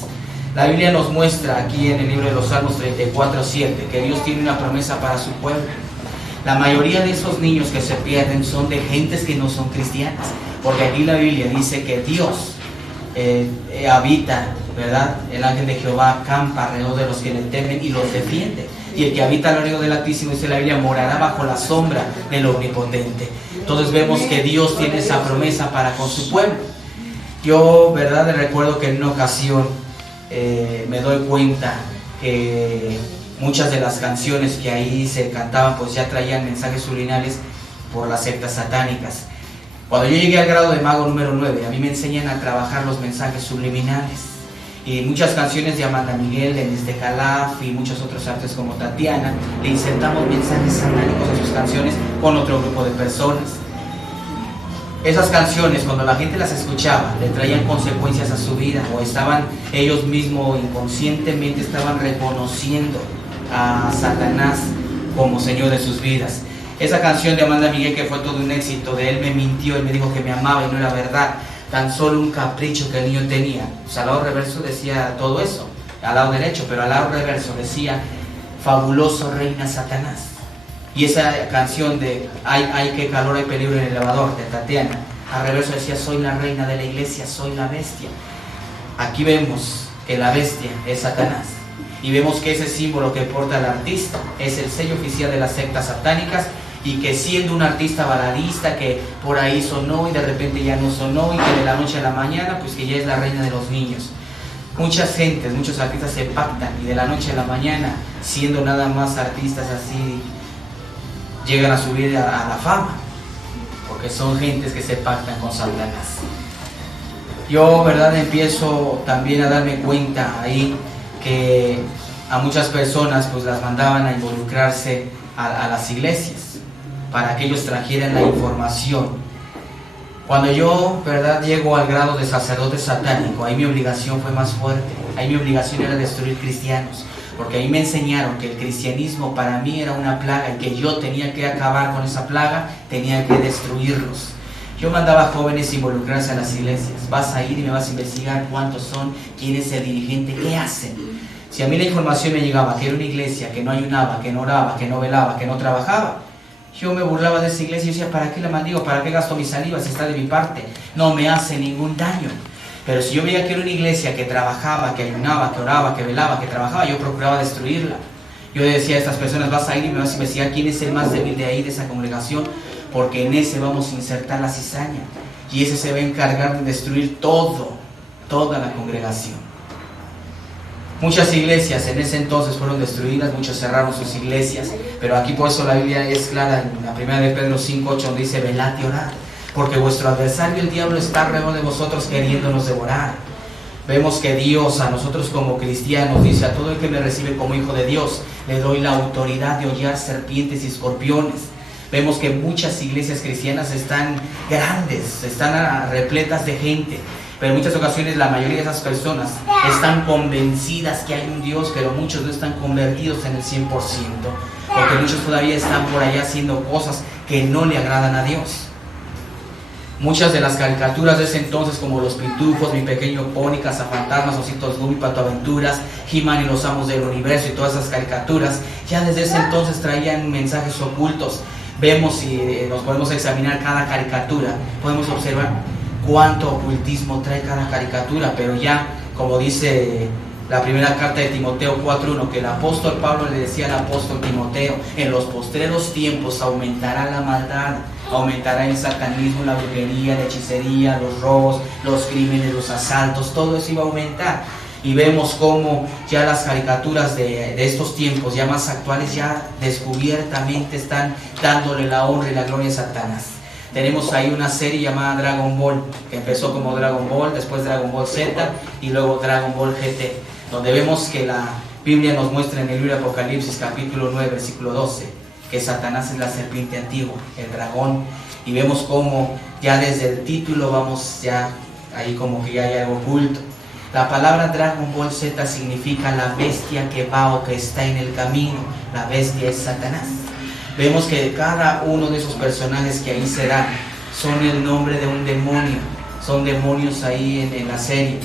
La Biblia nos muestra aquí en el libro de los Salmos 34:7 que Dios tiene una promesa para su pueblo. La mayoría de esos niños que se pierden son de gentes que no son cristianas, porque aquí la Biblia dice que Dios habita, ¿verdad? El ángel de Jehová acampa alrededor de los que le temen y los defiende. Y el que habita alrededor del Altísimo, dice la Biblia, morará bajo la sombra del Omnipotente. Entonces vemos que Dios tiene esa promesa para con su pueblo. Yo, ¿verdad? Recuerdo que en una ocasión me doy cuenta que muchas de las canciones que ahí se cantaban pues ya traían mensajes subliminales por las sectas satánicas. Cuando yo llegué al grado de mago número 9, a mí me enseñan a trabajar los mensajes subliminales. Y muchas canciones de Amanda Miguel, de Denis de Calaf y muchos otros artistas como Tatiana, le insertamos mensajes satánicos a sus canciones con otro grupo de personas. Esas canciones, cuando la gente las escuchaba, le traían consecuencias a su vida, o estaban ellos mismos inconscientemente estaban reconociendo a Satanás como Señor de sus vidas. Esa canción de Amanda Miguel, que fue todo un éxito, de él me mintió, él me dijo que me amaba y no era verdad, tan solo un capricho que el niño tenía. Pues al lado reverso decía todo eso, al lado derecho, pero al lado reverso decía, fabuloso reina Satanás. Y esa canción de ay, qué calor, hay peligro en el elevador, de Tatiana, al reverso decía, soy la reina de la iglesia, soy la bestia. Aquí vemos que la bestia es Satanás. Y vemos que ese símbolo que porta el artista es el sello oficial de las sectas satánicas, y que siendo un artista baladista que por ahí sonó y de repente ya no sonó, y que de la noche a la mañana pues que ya es la reina de los niños. Muchas gentes, muchos artistas se pactan y de la noche a la mañana, siendo nada más artistas así, llegan a subir a la fama, porque son gentes que se pactan con Satanás. Yo, ¿verdad?, empiezo también a darme cuenta ahí que a muchas personas pues las mandaban a involucrarse a las iglesias para que ellos trajeran la información. Cuando yo, ¿verdad?, llego al grado de sacerdote satánico, ahí mi obligación fue más fuerte. Ahí mi obligación era destruir cristianos, porque ahí me enseñaron que el cristianismo para mí era una plaga y que yo tenía que acabar con esa plaga, tenía que destruirlos. Yo mandaba a jóvenes a involucrarse a las iglesias. Vas a ir y me vas a investigar cuántos son, quién es el dirigente, qué hacen. Si a mí la información me llegaba que era una iglesia que no ayunaba, que no oraba, que no velaba, que no trabajaba, yo me burlaba de esa iglesia y decía, ¿para qué la maldigo? ¿Para qué gasto mi saliva si está de mi parte? No me hace ningún daño. Pero si yo veía que era una iglesia que trabajaba, que ayunaba, que oraba, que velaba, que trabajaba, yo procuraba destruirla. Yo decía a estas personas, vas a ir y me vas a investigar quién es el más débil de ahí, de esa congregación, porque en ese vamos a insertar la cizaña. Y ese se va a encargar de destruir toda la congregación. Muchas iglesias en ese entonces fueron destruidas, muchos cerraron sus iglesias, pero aquí por eso la Biblia es clara en la primera de Pedro 5:8, donde dice, velad y orad, porque vuestro adversario el diablo está alrededor de vosotros queriéndonos devorar. Vemos que Dios a nosotros como cristianos dice, a todo el que me recibe como hijo de Dios, le doy la autoridad de hollar serpientes y escorpiones. Vemos que muchas iglesias cristianas están grandes, están repletas de gente, pero en muchas ocasiones la mayoría de esas personas están convencidas que hay un Dios, pero muchos no están convertidos en el 100%, porque muchos todavía están por allá haciendo cosas que no le agradan a Dios. Muchas de las caricaturas de ese entonces, como Los Pitufos, Mi Pequeño Pony, Cazafantasmas, Ositos Gummy, Patoaventuras, He-Man y los Amos del Universo y todas esas caricaturas, ya desde ese entonces traían mensajes ocultos. Vemos, si nos podemos examinar cada caricatura, podemos observar cuánto ocultismo trae cada caricatura, pero ya, como dice la primera carta de Timoteo 4:1, que el apóstol Pablo le decía al apóstol Timoteo, en los postreros tiempos aumentará la maldad, aumentará el satanismo, la brujería, la hechicería, los robos, los crímenes, los asaltos, todo eso iba a aumentar. Y vemos cómo ya las caricaturas de estos tiempos, ya más actuales, ya descubiertamente están dándole la honra y la gloria a Satanás. Tenemos ahí una serie llamada Dragon Ball, que empezó como Dragon Ball, después Dragon Ball Z y luego Dragon Ball GT, donde vemos que la Biblia nos muestra en el libro de Apocalipsis capítulo 9, versículo 12, que Satanás es la serpiente antigua, el dragón, y vemos cómo ya desde el título vamos ya ahí como que ya hay algo oculto. La palabra Dragon Ball Z significa la bestia que va o que está en el camino. La bestia es Satanás. Vemos que cada uno de esos personajes que ahí se dan son el nombre de un demonio, son demonios ahí en la serie.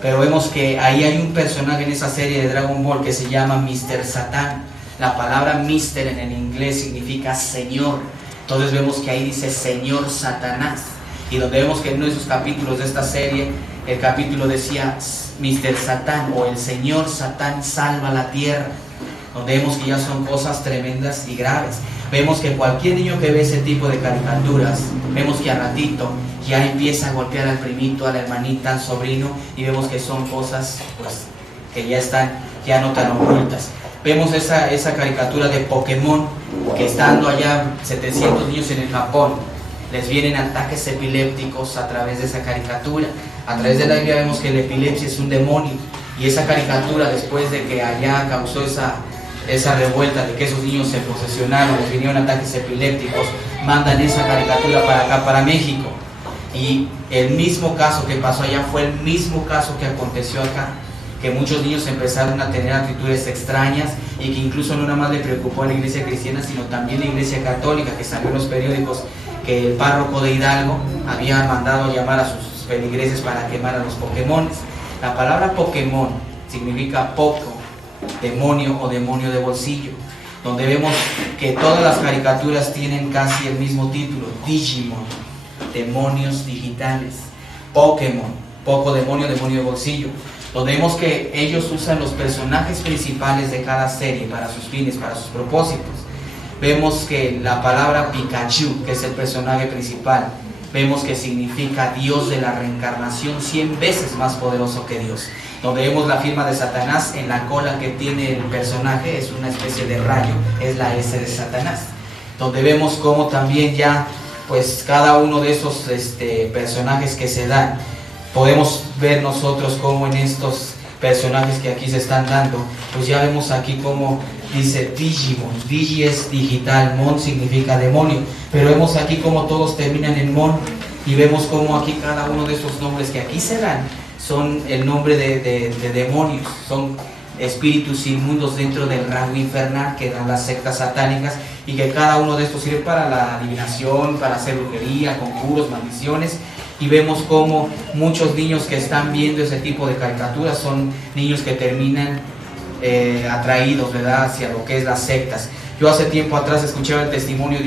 Pero vemos que ahí hay un personaje en esa serie de Dragon Ball que se llama Mr. Satan. La palabra Mr. en el inglés significa Señor. Entonces vemos que ahí dice Señor Satanás. Y donde vemos que en uno de esos capítulos de esta serie, el capítulo decía Mr. Satan o el Señor Satán salva la tierra. Donde vemos que ya son cosas tremendas y graves. Vemos que cualquier niño que ve ese tipo de caricaturas, vemos que a ratito ya empieza a golpear al primito, a la hermanita, al sobrino, y vemos que son cosas pues que ya están, ya no tan ocultas. Vemos esa caricatura de Pokémon, que estando allá 700 niños en el Japón, les vienen ataques epilépticos a través de esa caricatura. A través de la Biblia vemos que la epilepsia es un demonio, y esa caricatura, después de que allá causó esa revuelta de que esos niños se posesionaron, les vinieron ataques epilépticos, mandan esa caricatura para acá, para México. Y el mismo caso que pasó allá fue el mismo caso que aconteció acá, que muchos niños empezaron a tener actitudes extrañas y que incluso no nada más le preocupó a la iglesia cristiana, sino también la iglesia católica, que salió en los periódicos que el párroco de Hidalgo había mandado llamar a sus feligreses para quemar a los Pokémones. La palabra Pokémon significa poco, demonio o demonio de bolsillo, donde vemos que todas las caricaturas tienen casi el mismo título: Digimon, demonios digitales; Pokémon, poco demonio, demonio de bolsillo, donde vemos que ellos usan los personajes principales de cada serie para sus fines, para sus propósitos. Vemos que la palabra Pikachu, que es el personaje principal, vemos que significa Dios de la reencarnación, 100 veces más poderoso que Dios. Donde vemos la firma de Satanás en la cola que tiene el personaje, es una especie de rayo, es la S de Satanás. Donde vemos cómo también ya, pues cada uno de esos personajes que se dan, podemos ver nosotros cómo en estos personajes que aquí se están dando, pues ya vemos aquí cómo dice Digimon. Digi es digital, Mon significa demonio, pero vemos aquí cómo todos terminan en Mon, y vemos cómo aquí cada uno de esos nombres que aquí se dan son el nombre de demonios, son espíritus inmundos dentro del rango infernal que dan las sectas satánicas, y que cada uno de estos sirve para la adivinación, para hacer brujería, conjuros, maldiciones. Y vemos cómo muchos niños que están viendo ese tipo de caricaturas son niños que terminan atraídos, ¿verdad?, hacia lo que es las sectas. Yo hace tiempo atrás escuchaba el testimonio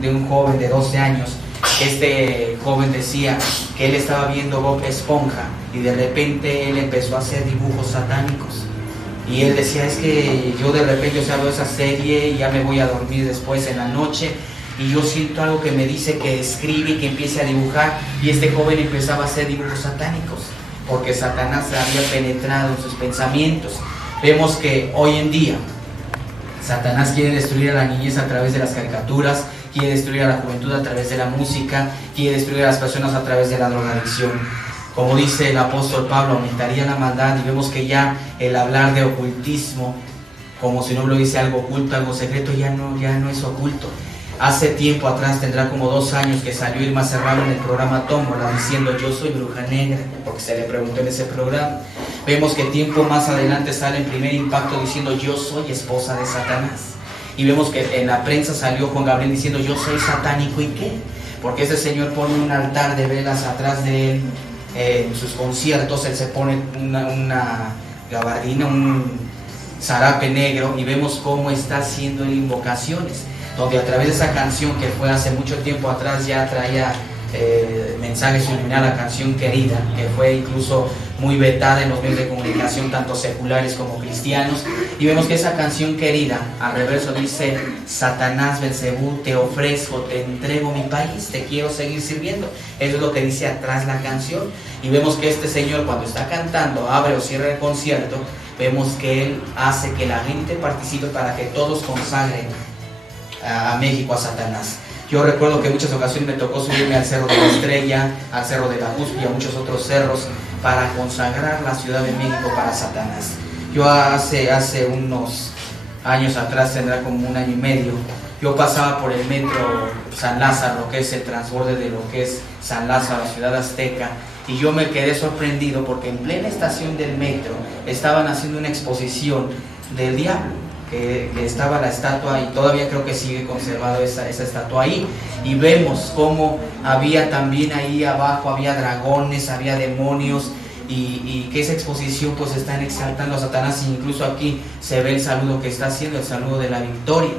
de un joven de 12 años. Este joven decía que él estaba viendo Bob Esponja y de repente él empezó a hacer dibujos satánicos. Y él decía, es que yo de repente veo esa serie y ya me voy a dormir después en la noche, y yo siento algo que me dice que escribe y que empiece a dibujar. Y este joven empezaba a hacer dibujos satánicos, porque Satanás había penetrado en sus pensamientos. Vemos que hoy en día Satanás quiere destruir a la niñez a través de las caricaturas, quiere destruir a la juventud a través de la música, quiere destruir a las personas a través de la drogadicción. Como dice el apóstol Pablo, aumentaría la maldad, y vemos que ya el hablar de ocultismo, como si no lo dice algo oculto, algo secreto, ya no es oculto. Hace tiempo atrás, tendrá como 2 años, que salió Irma Serrano en el programa Tómbola diciendo yo soy bruja negra, porque se le preguntó en ese programa. Vemos que tiempo más adelante sale en Primer Impacto diciendo yo soy esposa de Satanás. Y vemos que en la prensa salió Juan Gabriel diciendo yo soy satánico. ¿Y qué? Porque ese señor pone un altar de velas atrás de él. En sus conciertos él se pone una gabardina, un zarape negro, y vemos cómo está haciendo él invocaciones, donde a través de esa canción que fue hace mucho tiempo atrás ya traía mensaje subliminal, la canción Querida, que fue incluso muy vetada en los medios de comunicación, tanto seculares como cristianos. Y vemos que esa canción Querida, al reverso dice: Satanás, Belcebú, te ofrezco, te entrego mi país, te quiero seguir sirviendo. Eso es lo que dice atrás la canción. Y vemos que este señor, cuando está cantando, abre o cierra el concierto, vemos que él hace que la gente participe para que todos consagren a México a Satanás. Yo recuerdo que en muchas ocasiones me tocó subirme al Cerro de la Estrella, al Cerro de la Cúspide y a muchos otros cerros para consagrar la Ciudad de México para Satanás. Yo hace unos años atrás, tendrá como 1 año y medio, yo pasaba por el metro San Lázaro, que es el transborde de lo que es San Lázaro, la ciudad azteca, y yo me quedé sorprendido porque en plena estación del metro estaban haciendo una exposición del diablo. que estaba la estatua, y todavía creo que sigue conservado esa estatua ahí, y vemos cómo había también ahí abajo, había dragones, había demonios, y que esa exposición pues están exaltando a Satanás, e incluso aquí se ve el saludo que está haciendo, el saludo de la victoria.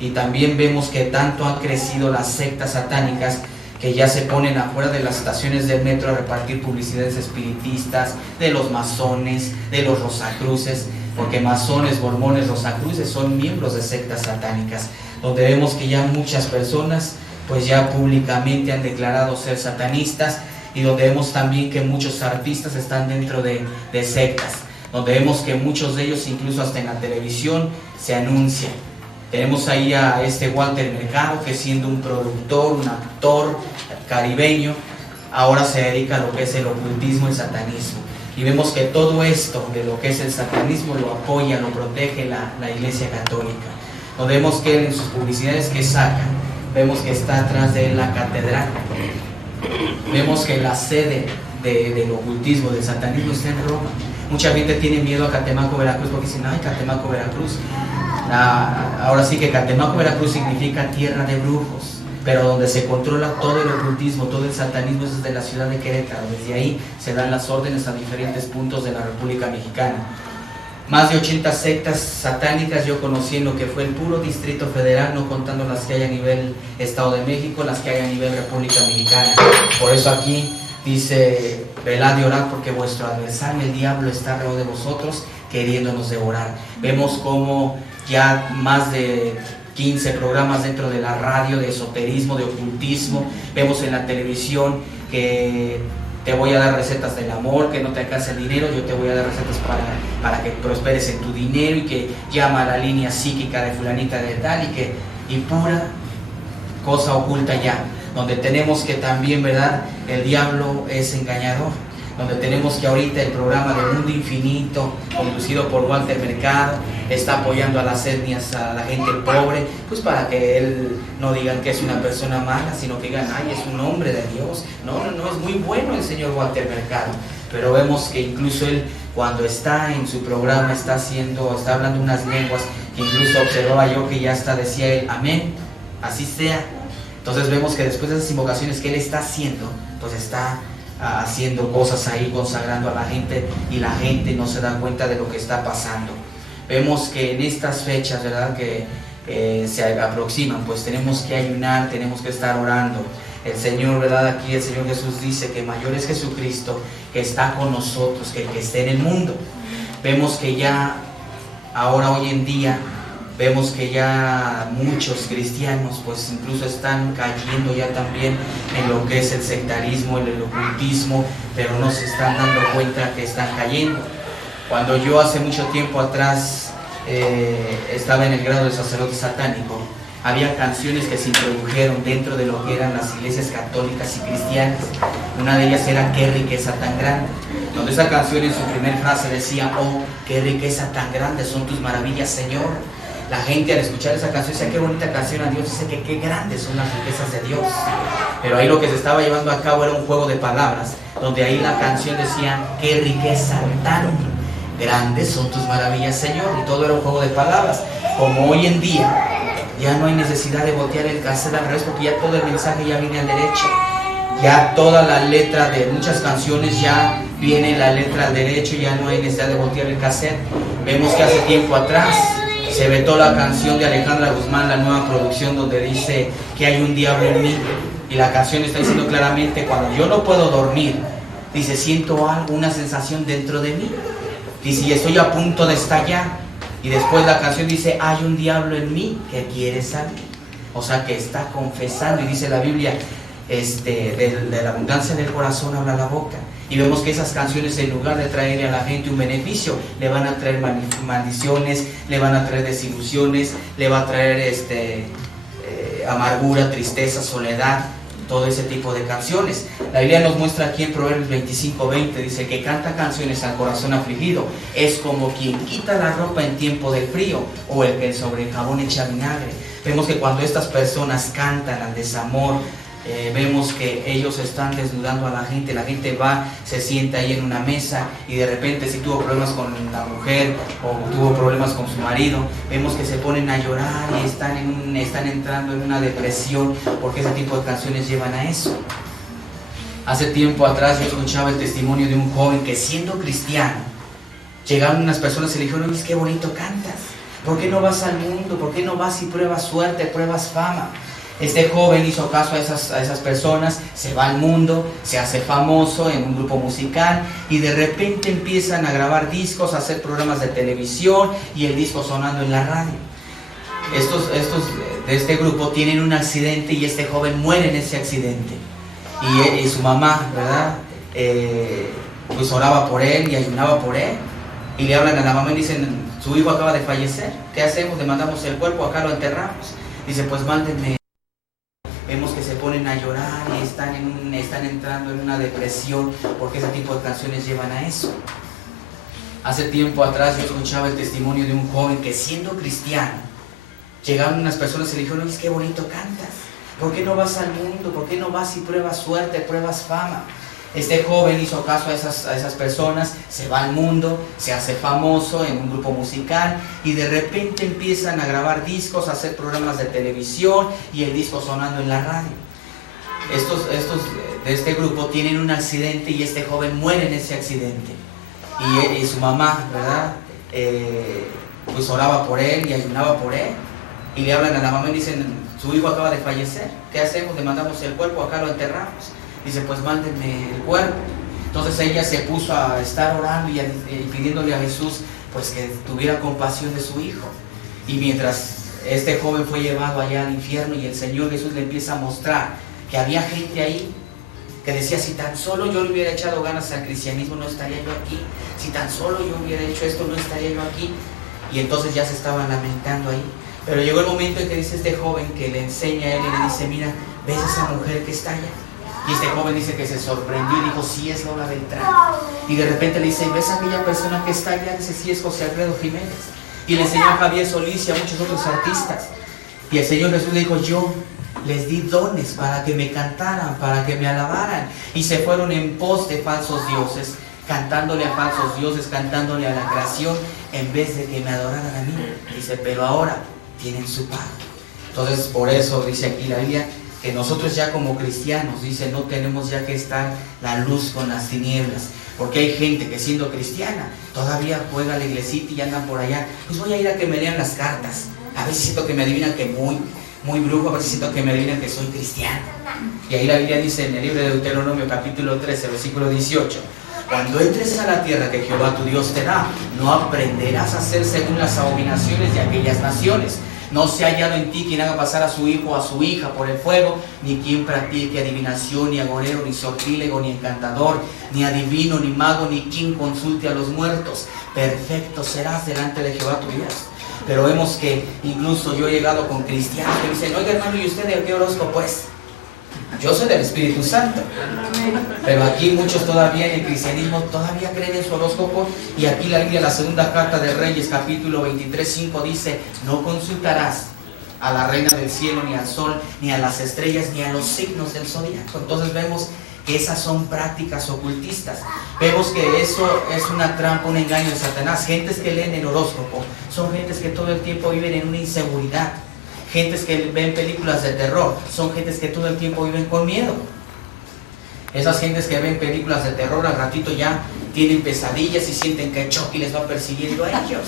Y también vemos que tanto han crecido las sectas satánicas que ya se ponen afuera de las estaciones del metro a repartir publicidades espiritistas, de los masones, de los rosacruces, porque masones, mormones, rosacruces son miembros de sectas satánicas, donde vemos que ya muchas personas pues ya públicamente han declarado ser satanistas, y donde vemos también que muchos artistas están dentro de sectas, donde vemos que muchos de ellos incluso hasta en la televisión se anuncian. Tenemos ahí a Walter Mercado, que siendo un productor, un actor caribeño, ahora se dedica a lo que es el ocultismo, el satanismo. Y vemos que todo esto de lo que es el satanismo lo apoya, lo protege la Iglesia Católica. Nos vemos que en sus publicidades que sacan, vemos que está atrás de la catedral. Vemos que la sede del ocultismo, del satanismo, está en Roma. Mucha gente tiene miedo a Catemaco, Veracruz, porque dicen, ay, Catemaco, Veracruz. Ahora sí que Catemaco, Veracruz significa tierra de brujos, pero donde se controla todo el ocultismo, todo el satanismo, es desde la ciudad de Querétaro. Desde ahí se dan las órdenes a diferentes puntos de la República Mexicana. Más de 80 sectas satánicas yo conocí en lo que fue el puro Distrito Federal, no contando las que hay a nivel Estado de México, las que hay a nivel República Mexicana. Por eso aquí dice, velad y orad, porque vuestro adversario, el diablo, está alrededor de vosotros, queriéndonos devorar. Vemos como ya más de 15 programas dentro de la radio de esoterismo, de ocultismo. Vemos en la televisión que te voy a dar recetas del amor, que no te alcance el dinero, yo te voy a dar recetas para que prosperes en tu dinero, y que llama a la línea psíquica de fulanita de tal, y pura cosa oculta ya, donde tenemos que también, ¿verdad?, el diablo es engañador, donde tenemos que ahorita el programa de Mundo Infinito, conducido por Walter Mercado, está apoyando a las etnias, a la gente pobre, pues para que él no digan que es una persona mala, sino que digan, ay, es un hombre de Dios. No, es muy bueno el señor Walter Mercado, pero vemos que incluso él, cuando está en su programa, está hablando unas lenguas, que incluso observaba yo que ya hasta decía él, amén, así sea. Entonces vemos que después de esas invocaciones que él está haciendo, pues está haciendo cosas ahí, consagrando a la gente, y la gente no se da cuenta de lo que está pasando. Vemos que en estas fechas, ¿verdad?, que se aproximan, pues tenemos que ayunar, tenemos que estar orando. El Señor, ¿verdad?, aquí el Señor Jesús dice que mayor es Jesucristo que está con nosotros que el que esté en el mundo. Vemos que ya ahora, hoy en día, vemos que ya muchos cristianos pues incluso están cayendo ya también en lo que es el sectarismo, el ocultismo, pero no se están dando cuenta que están cayendo. Cuando yo hace mucho tiempo atrás estaba en el grado de sacerdote satánico, había canciones que se introdujeron dentro de lo que eran las iglesias católicas y cristianas. Una de ellas era Qué riqueza tan grande, donde esa canción en su primera frase decía, oh, qué riqueza tan grande son tus maravillas, Señor. La gente al escuchar esa canción decía, qué bonita canción a Dios, dice que qué grandes son las riquezas de Dios. Pero ahí lo que se estaba llevando a cabo era un juego de palabras, donde ahí la canción decía, qué riqueza tan grandes son tus maravillas, Señor. Y todo era un juego de palabras. Como hoy en día ya no hay necesidad de voltear el cassette al revés, porque ya todo el mensaje ya viene al derecho. Ya toda la letra de muchas canciones ya viene la letra al derecho, ya no hay necesidad de voltear el cassette. Vemos que hace tiempo atrás se vetó la canción de Alejandra Guzmán, la nueva producción, donde dice que hay un diablo en mí, y la canción está diciendo claramente, cuando yo no puedo dormir, dice, siento algo, una sensación dentro de mí, dice, y estoy a punto de estallar, y después la canción dice, hay un diablo en mí que quiere salir, o sea que está confesando, y dice la Biblia, de la abundancia del corazón habla la boca. Y vemos que esas canciones, en lugar de traerle a la gente un beneficio, le van a traer maldiciones, le van a traer desilusiones, le va a traer amargura, tristeza, soledad, todo ese tipo de canciones. La Biblia nos muestra aquí en Proverbios 25:20, dice que canta canciones al corazón afligido, es como quien quita la ropa en tiempo de frío, o el que sobre el jabón echa vinagre. Vemos que cuando estas personas cantan al desamor, Vemos que ellos están desnudando a la gente va, se sienta ahí en una mesa y de repente si tuvo problemas con la mujer o tuvo problemas con su marido, vemos que se ponen a llorar y están entrando en una depresión porque ese tipo de canciones llevan a eso. Hace tiempo atrás yo escuchaba el testimonio de un joven que siendo cristiano, llegaron unas personas y le dijeron: qué bonito cantas, ¿por qué no vas al mundo? ¿Por qué no vas y pruebas suerte, pruebas fama? Este joven hizo caso a esas personas, se va al mundo, se hace famoso en un grupo musical y de repente empiezan a grabar discos, a hacer programas de televisión y el disco sonando en la radio. Estos de este grupo tienen un accidente y este joven muere en ese accidente. Y su mamá, ¿verdad? Pues oraba por él y ayunaba por él. Y le hablan a la mamá y dicen: su hijo acaba de fallecer, ¿qué hacemos? Le mandamos el cuerpo, acá lo enterramos. Dice: pues mándenme. Vemos que se ponen a llorar y están entrando en una depresión porque ese tipo de canciones llevan a eso. Hace tiempo atrás yo escuchaba el testimonio de un joven que siendo cristiano, llegaron unas personas y le dijeron: qué bonito cantas, ¿por qué no vas al mundo? ¿Por qué no vas y pruebas suerte, pruebas fama? Este joven hizo caso a esas personas, se va al mundo, se hace famoso en un grupo musical y de repente empiezan a grabar discos, a hacer programas de televisión y el disco sonando en la radio. Estos de este grupo tienen un accidente y este joven muere en ese accidente. Y su mamá, ¿verdad? Pues oraba por él y ayunaba por él. Y le hablan a la mamá y dicen: su hijo acaba de fallecer, ¿qué hacemos? Le mandamos el cuerpo, acá lo enterramos. Dice: pues mándenme el cuerpo. Entonces ella se puso a estar orando y pidiéndole a Jesús pues que tuviera compasión de su hijo. Y mientras este joven fue llevado allá al infierno y el Señor Jesús le empieza a mostrar que había gente ahí que decía: si tan solo yo le hubiera echado ganas al cristianismo, no estaría yo aquí. Si tan solo yo hubiera hecho esto, no estaría yo aquí. Y entonces ya se estaban lamentando ahí. Pero llegó el momento en que dice este joven que le enseña a él y le dice: mira, ¿ves esa mujer que está allá? Y este joven dice que se sorprendió y dijo: sí, es Lola Beltrán. Y de repente le dice: ¿ves a aquella persona que está allá? Dice: sí, es José Alfredo Jiménez. Y le enseñó a Javier Solís y a muchos otros artistas. Y el Señor Jesús le dijo: yo les di dones para que me cantaran, para que me alabaran. Y se fueron en pos de falsos dioses, cantándole a falsos dioses, cantándole a la creación, en vez de que me adoraran a mí. Dice: pero ahora tienen su pago. Entonces, por eso dice aquí la Biblia que nosotros ya como cristianos, dice, no tenemos ya que estar la luz con las tinieblas. Porque hay gente que siendo cristiana todavía juega a la iglesita y andan por allá: pues voy a ir a que me lean las cartas, a ver si siento que me adivinan que muy brujo, a ver si siento que me adivinan que soy cristiano. Y ahí la Biblia dice en el libro de Deuteronomio capítulo 13 versículo 18: cuando entres a la tierra que Jehová tu Dios te da, no aprenderás a hacer según las abominaciones de aquellas naciones. No se ha hallado en ti quien haga pasar a su hijo o a su hija por el fuego, ni quien practique adivinación, ni agorero, ni sortílego, ni encantador, ni adivino, ni mago, ni quien consulte a los muertos. Perfecto serás delante de Jehová tu Dios. Pero vemos que incluso yo he llegado con cristianos que dicen: oiga hermano, ¿y usted de qué horóscopo es? Yo soy del Espíritu Santo. Pero aquí muchos todavía en el cristianismo todavía creen en su horóscopo. Y aquí la Biblia, la segunda carta de Reyes capítulo 23:5 dice: no consultarás a la reina del cielo, ni al sol, ni a las estrellas, ni a los signos del zodiaco. Entonces vemos que esas son prácticas ocultistas. Vemos que eso es una trampa, un engaño de Satanás. Gentes que leen el horóscopo son gentes que todo el tiempo viven en una inseguridad. Gentes que ven películas de terror son gentes que todo el tiempo viven con miedo. Esas gentes que ven películas de terror al ratito ya tienen pesadillas y sienten que Chucky les va persiguiendo a ellos.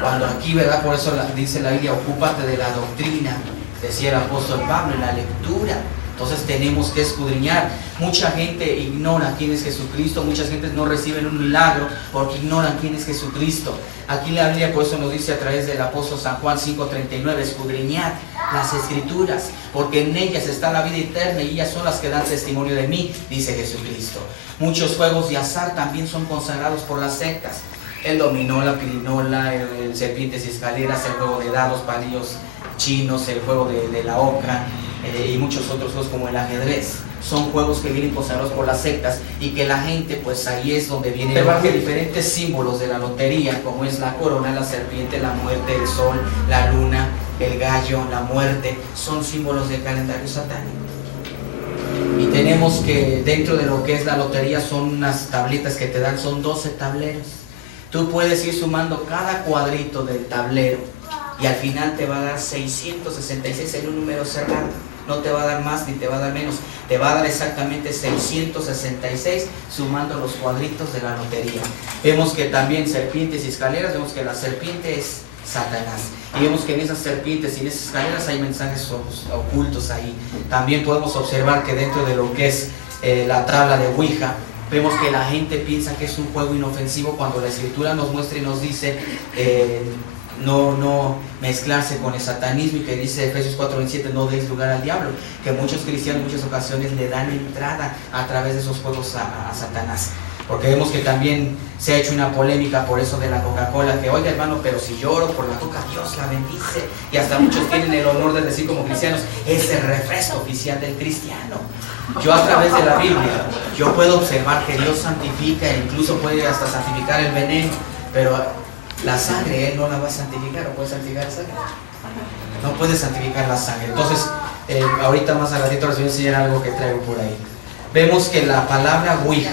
Cuando aquí, ¿verdad? Por eso dice la Biblia: ocúpate de la doctrina, decía el apóstol Pablo, en la lectura. Entonces tenemos que escudriñar. Mucha gente ignora quién es Jesucristo, muchas gentes no reciben un milagro porque ignoran quién es Jesucristo. Aquí la Biblia por eso nos dice a través del apóstol San Juan 5:39: escudriñad las Escrituras, porque en ellas está la vida eterna y ellas son las que dan testimonio de mí, dice Jesucristo. Muchos juegos de azar también son consagrados por las sectas: el dominó, la pirinola, el serpientes y escaleras, el juego de dados, palillos chinos, el juego de la oca, y muchos otros juegos como el ajedrez. Son juegos que vienen consagrados por las sectas y que la gente, pues ahí es donde viene que diferentes símbolos de la lotería, como es la corona, la serpiente, la muerte, el sol, la luna, el gallo, la muerte, son símbolos del calendario satánico. Y tenemos que dentro de lo que es la lotería son unas tablitas que te dan, son 12 tableros. Tú puedes ir sumando cada cuadrito del tablero y al final te va a dar 666 en un número cerrado. No te va a dar más ni te va a dar menos, te va a dar exactamente 666 sumando los cuadritos de la lotería. Vemos que también serpientes y escaleras, vemos que la serpiente es Satanás. Y vemos que en esas serpientes y en esas escaleras hay mensajes ocultos ahí. También podemos observar que dentro de lo que es la tabla de Ouija, vemos que la gente piensa que es un juego inofensivo cuando la Escritura nos muestra y nos dice no mezclarse con el satanismo, y que dice Efesios 4:27, no deis lugar al diablo, que muchos cristianos en muchas ocasiones le dan entrada a través de esos juegos a Satanás. Porque vemos que también se ha hecho una polémica por eso de la Coca-Cola, que oiga hermano, pero si lloro por la Coca, Dios la bendice. Y hasta muchos tienen el honor de decir como cristianos, es el refresco oficial del cristiano. Yo a través de la Biblia, yo puedo observar que Dios santifica e incluso puede hasta santificar el veneno, pero la sangre Él no la va a santificar. ¿O puede santificar la sangre? No puede santificar la sangre. Entonces, ahorita más al ratito les voy a enseñar algo que traigo por ahí. Vemos que la palabra Ouija,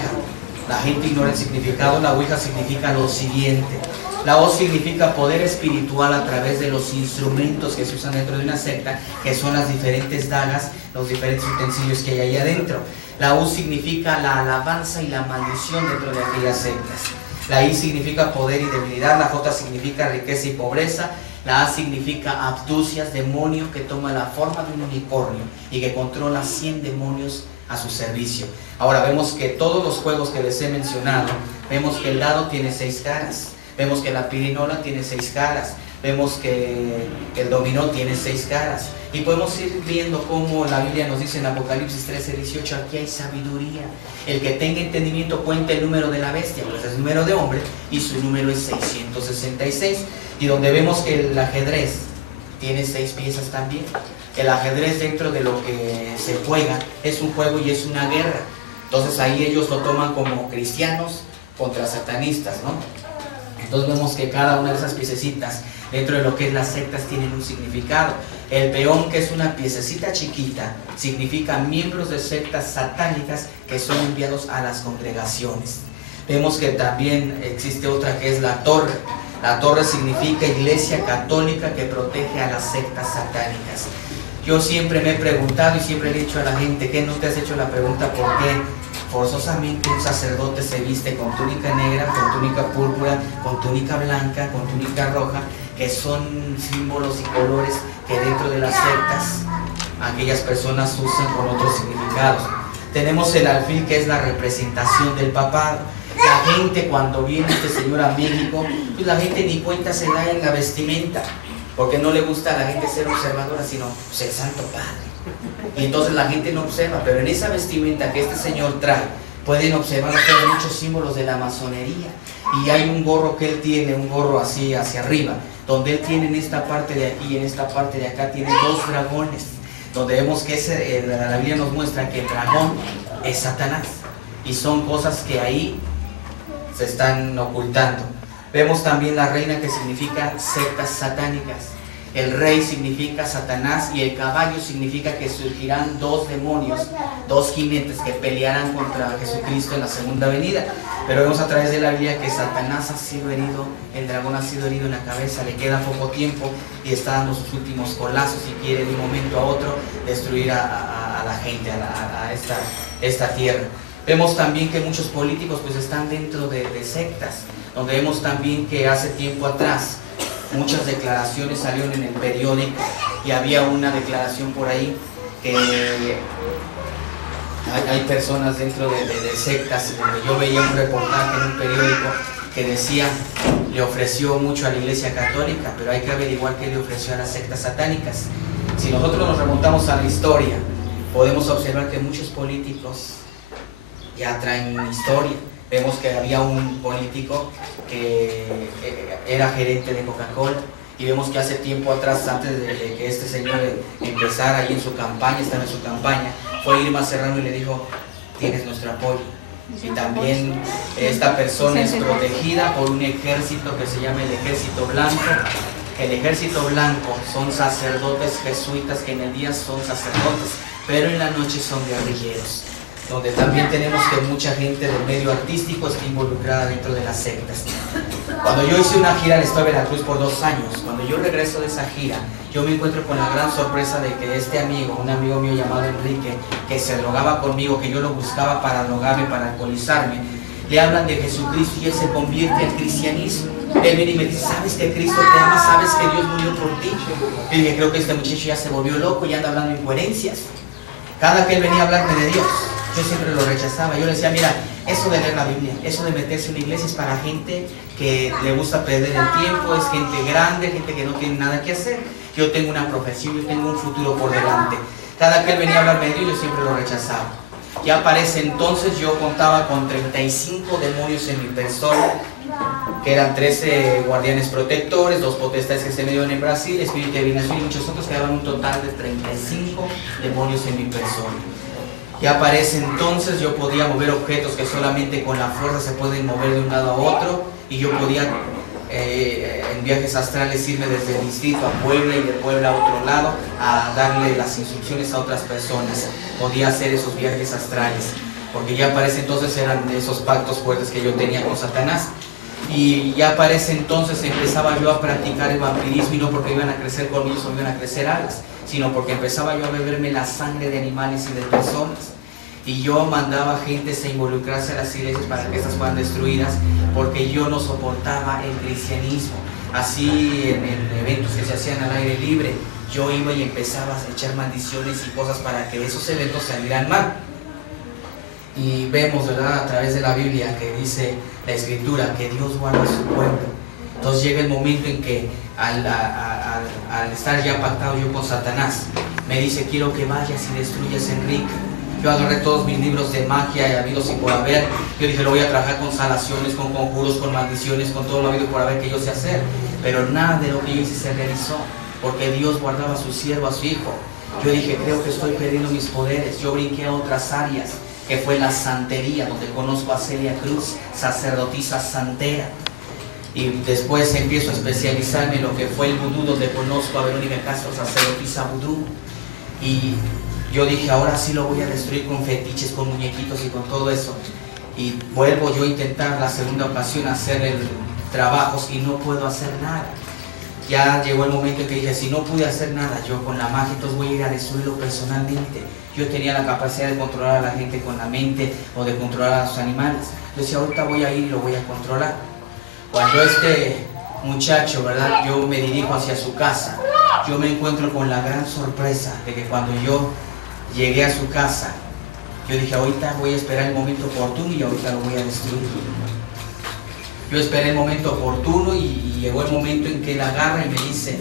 la gente ignora el significado. La Ouija significa lo siguiente. La O significa poder espiritual a través de los instrumentos que se usan dentro de una secta, que son las diferentes dagas, los diferentes utensilios que hay ahí adentro. La U significa la alabanza y la maldición dentro de aquellas sectas. La I significa poder y debilidad. La J significa riqueza y pobreza. La A significa abducias, demonio que toma la forma de un unicornio y que controla 100 demonios a su servicio. Ahora vemos que todos los juegos que les he mencionado, vemos que el dado tiene 6 caras, vemos que la pirinola tiene 6 caras, vemos que el dominó tiene 6 caras, y podemos ir viendo cómo la Biblia nos dice en Apocalipsis 13:18, aquí hay sabiduría. El que tenga entendimiento cuente el número de la bestia, pues es el número de hombre y su número es 666. Y donde vemos que el ajedrez tiene 6 piezas también. El ajedrez, dentro de lo que se juega, es un juego y es una guerra. Entonces ahí ellos lo toman como cristianos contra satanistas, ¿no? Entonces vemos que cada una de esas piececitas dentro de lo que es las sectas tienen un significado. El peón, que es una piececita chiquita, significa miembros de sectas satánicas que son enviados a las congregaciones. Vemos que también existe otra que es la torre. La torre significa iglesia católica que protege a las sectas satánicas. Yo siempre me he preguntado y siempre le he dicho a la gente, ¿qué no te has hecho la pregunta por qué forzosamente un sacerdote se viste con túnica negra, con túnica púrpura, con túnica blanca, con túnica roja, que son símbolos y colores que dentro de las sectas aquellas personas usan con otros significados? Tenemos el alfil, que es la representación del papado. La gente, cuando viene este señor a México, pues la gente ni cuenta se da en la vestimenta, porque no le gusta a la gente ser observadora, sino pues, el Santo Padre. Y entonces la gente no observa, pero en esa vestimenta que este señor trae, pueden observar ustedes muchos símbolos de la masonería. Y hay un gorro que él tiene, un gorro así hacia arriba, donde él tiene en esta parte de aquí y en esta parte de acá tiene 2 dragones, donde vemos que la Biblia nos muestra que el dragón es Satanás, y son cosas que ahí se están ocultando. Vemos también la reina, que significa sectas satánicas. El rey significa Satanás y el caballo significa que surgirán 2 demonios, 2 jinetes que pelearán contra Jesucristo en la segunda venida. Pero vemos a través de la Biblia que Satanás ha sido herido, el dragón ha sido herido en la cabeza, le queda poco tiempo y está dando sus últimos colazos y quiere de un momento a otro destruir a la gente, a esta tierra. Vemos también que muchos políticos pues están dentro de sectas, donde vemos también que hace tiempo atrás muchas declaraciones salieron en el periódico, y había una declaración por ahí que hay personas dentro de sectas, donde yo veía un reportaje en un periódico que decía, le ofreció mucho a la iglesia católica, pero hay que averiguar qué le ofreció a las sectas satánicas. Si nosotros nos remontamos a la historia, podemos observar que muchos políticos ya traen historia. Vemos que había un político que era gerente de Coca-Cola, y vemos que hace tiempo atrás, antes de que este señor empezara ahí en su campaña, estaba en su campaña, fue Irma Serrano y le dijo, tienes nuestro apoyo. Y también esta persona es protegida por un ejército que se llama el Ejército Blanco. El Ejército Blanco son sacerdotes jesuitas que en el día son sacerdotes, pero en la noche son guerrilleros, donde también tenemos que mucha gente del medio artístico está involucrada dentro de las sectas. Cuando yo hice una gira al estado de Veracruz por 2 años, cuando yo regreso de esa gira, yo me encuentro con la gran sorpresa de que este amigo, un amigo mío llamado Enrique, que se drogaba conmigo, que yo lo buscaba para drogarme, para alcoholizarme, le hablan de Jesucristo y él se convierte al cristianismo. Él viene y me dice, ¿sabes que Cristo te ama? ¿Sabes que Dios murió por ti? Y dije, creo que este muchacho ya se volvió loco y anda hablando incoherencias. Cada que él venía a hablarme de Dios, yo siempre lo rechazaba. Yo le decía, mira, eso de leer la Biblia, eso de meterse en la iglesia es para gente que le gusta perder el tiempo, es gente grande, gente que no tiene nada que hacer. Yo tengo una profesión, yo tengo un futuro por delante. Cada que él venía a hablarme de Dios, yo siempre lo rechazaba. Ya para ese entonces yo contaba con 35 demonios en mi persona, que eran 13 guardianes protectores, 2 potestades que se me dieron en Brasil, espíritu de adivinación y muchos otros, que daban un total de 35 demonios en mi persona. Ya para ese entonces yo podía mover objetos que solamente con la fuerza se pueden mover de un lado a otro, y yo podía en viajes astrales irme desde el distrito a Puebla y de Puebla a otro lado a darle las instrucciones a otras personas. Podía hacer esos viajes astrales, porque ya para ese entonces eran esos pactos fuertes que yo tenía con Satanás. Y ya para ese entonces empezaba yo a practicar el vampirismo, y no porque iban a crecer colmillos o iban a crecer alas, sino porque empezaba yo a beberme la sangre de animales y de personas. Y yo mandaba gente a involucrarse a las iglesias para que estas fueran destruidas, porque yo no soportaba el cristianismo. Así en eventos que se hacían al aire libre, yo iba y empezaba a echar maldiciones y cosas para que esos eventos salieran mal. Y vemos, ¿verdad?, a través de la Biblia, que dice la Escritura que Dios guarda a su pueblo. Entonces llega el momento en que al estar ya pactado yo con Satanás, me dice, quiero que vayas y destruyas a Enrique. Yo agarré todos mis libros de magia y habidos y por haber. Yo dije, lo voy a trabajar con sanaciones, con conjuros, con maldiciones, con todo lo habido y por haber que yo sé hacer. Pero nada de lo que yo hice se realizó, porque Dios guardaba a su siervo, a su hijo. Yo dije, creo que estoy perdiendo mis poderes. Yo brinqué a otras áreas, que fue la santería, donde conozco a Celia Cruz, sacerdotisa santera. Y después empiezo a especializarme en lo que fue el vudú, donde conozco a Verónica Castro, sacerdotisa vudú. Y yo dije, ahora sí lo voy a destruir con fetiches, con muñequitos y con todo eso. Y vuelvo yo a intentar la segunda ocasión hacer trabajos y no puedo hacer nada. Ya llegó el momento en que dije, si no pude hacer nada yo con la magia, entonces voy a ir a destruirlo personalmente. Yo tenía la capacidad de controlar a la gente con la mente o de controlar a los animales. Yo decía, ahorita voy a ir y lo voy a controlar. Cuando este muchacho, ¿verdad?, yo me dirijo hacia su casa, yo me encuentro con la gran sorpresa de que cuando yo llegué a su casa, yo dije, ahorita voy a esperar el momento oportuno y ahorita lo voy a destruir. Yo esperé el momento oportuno y llegó el momento en que él agarra y me dice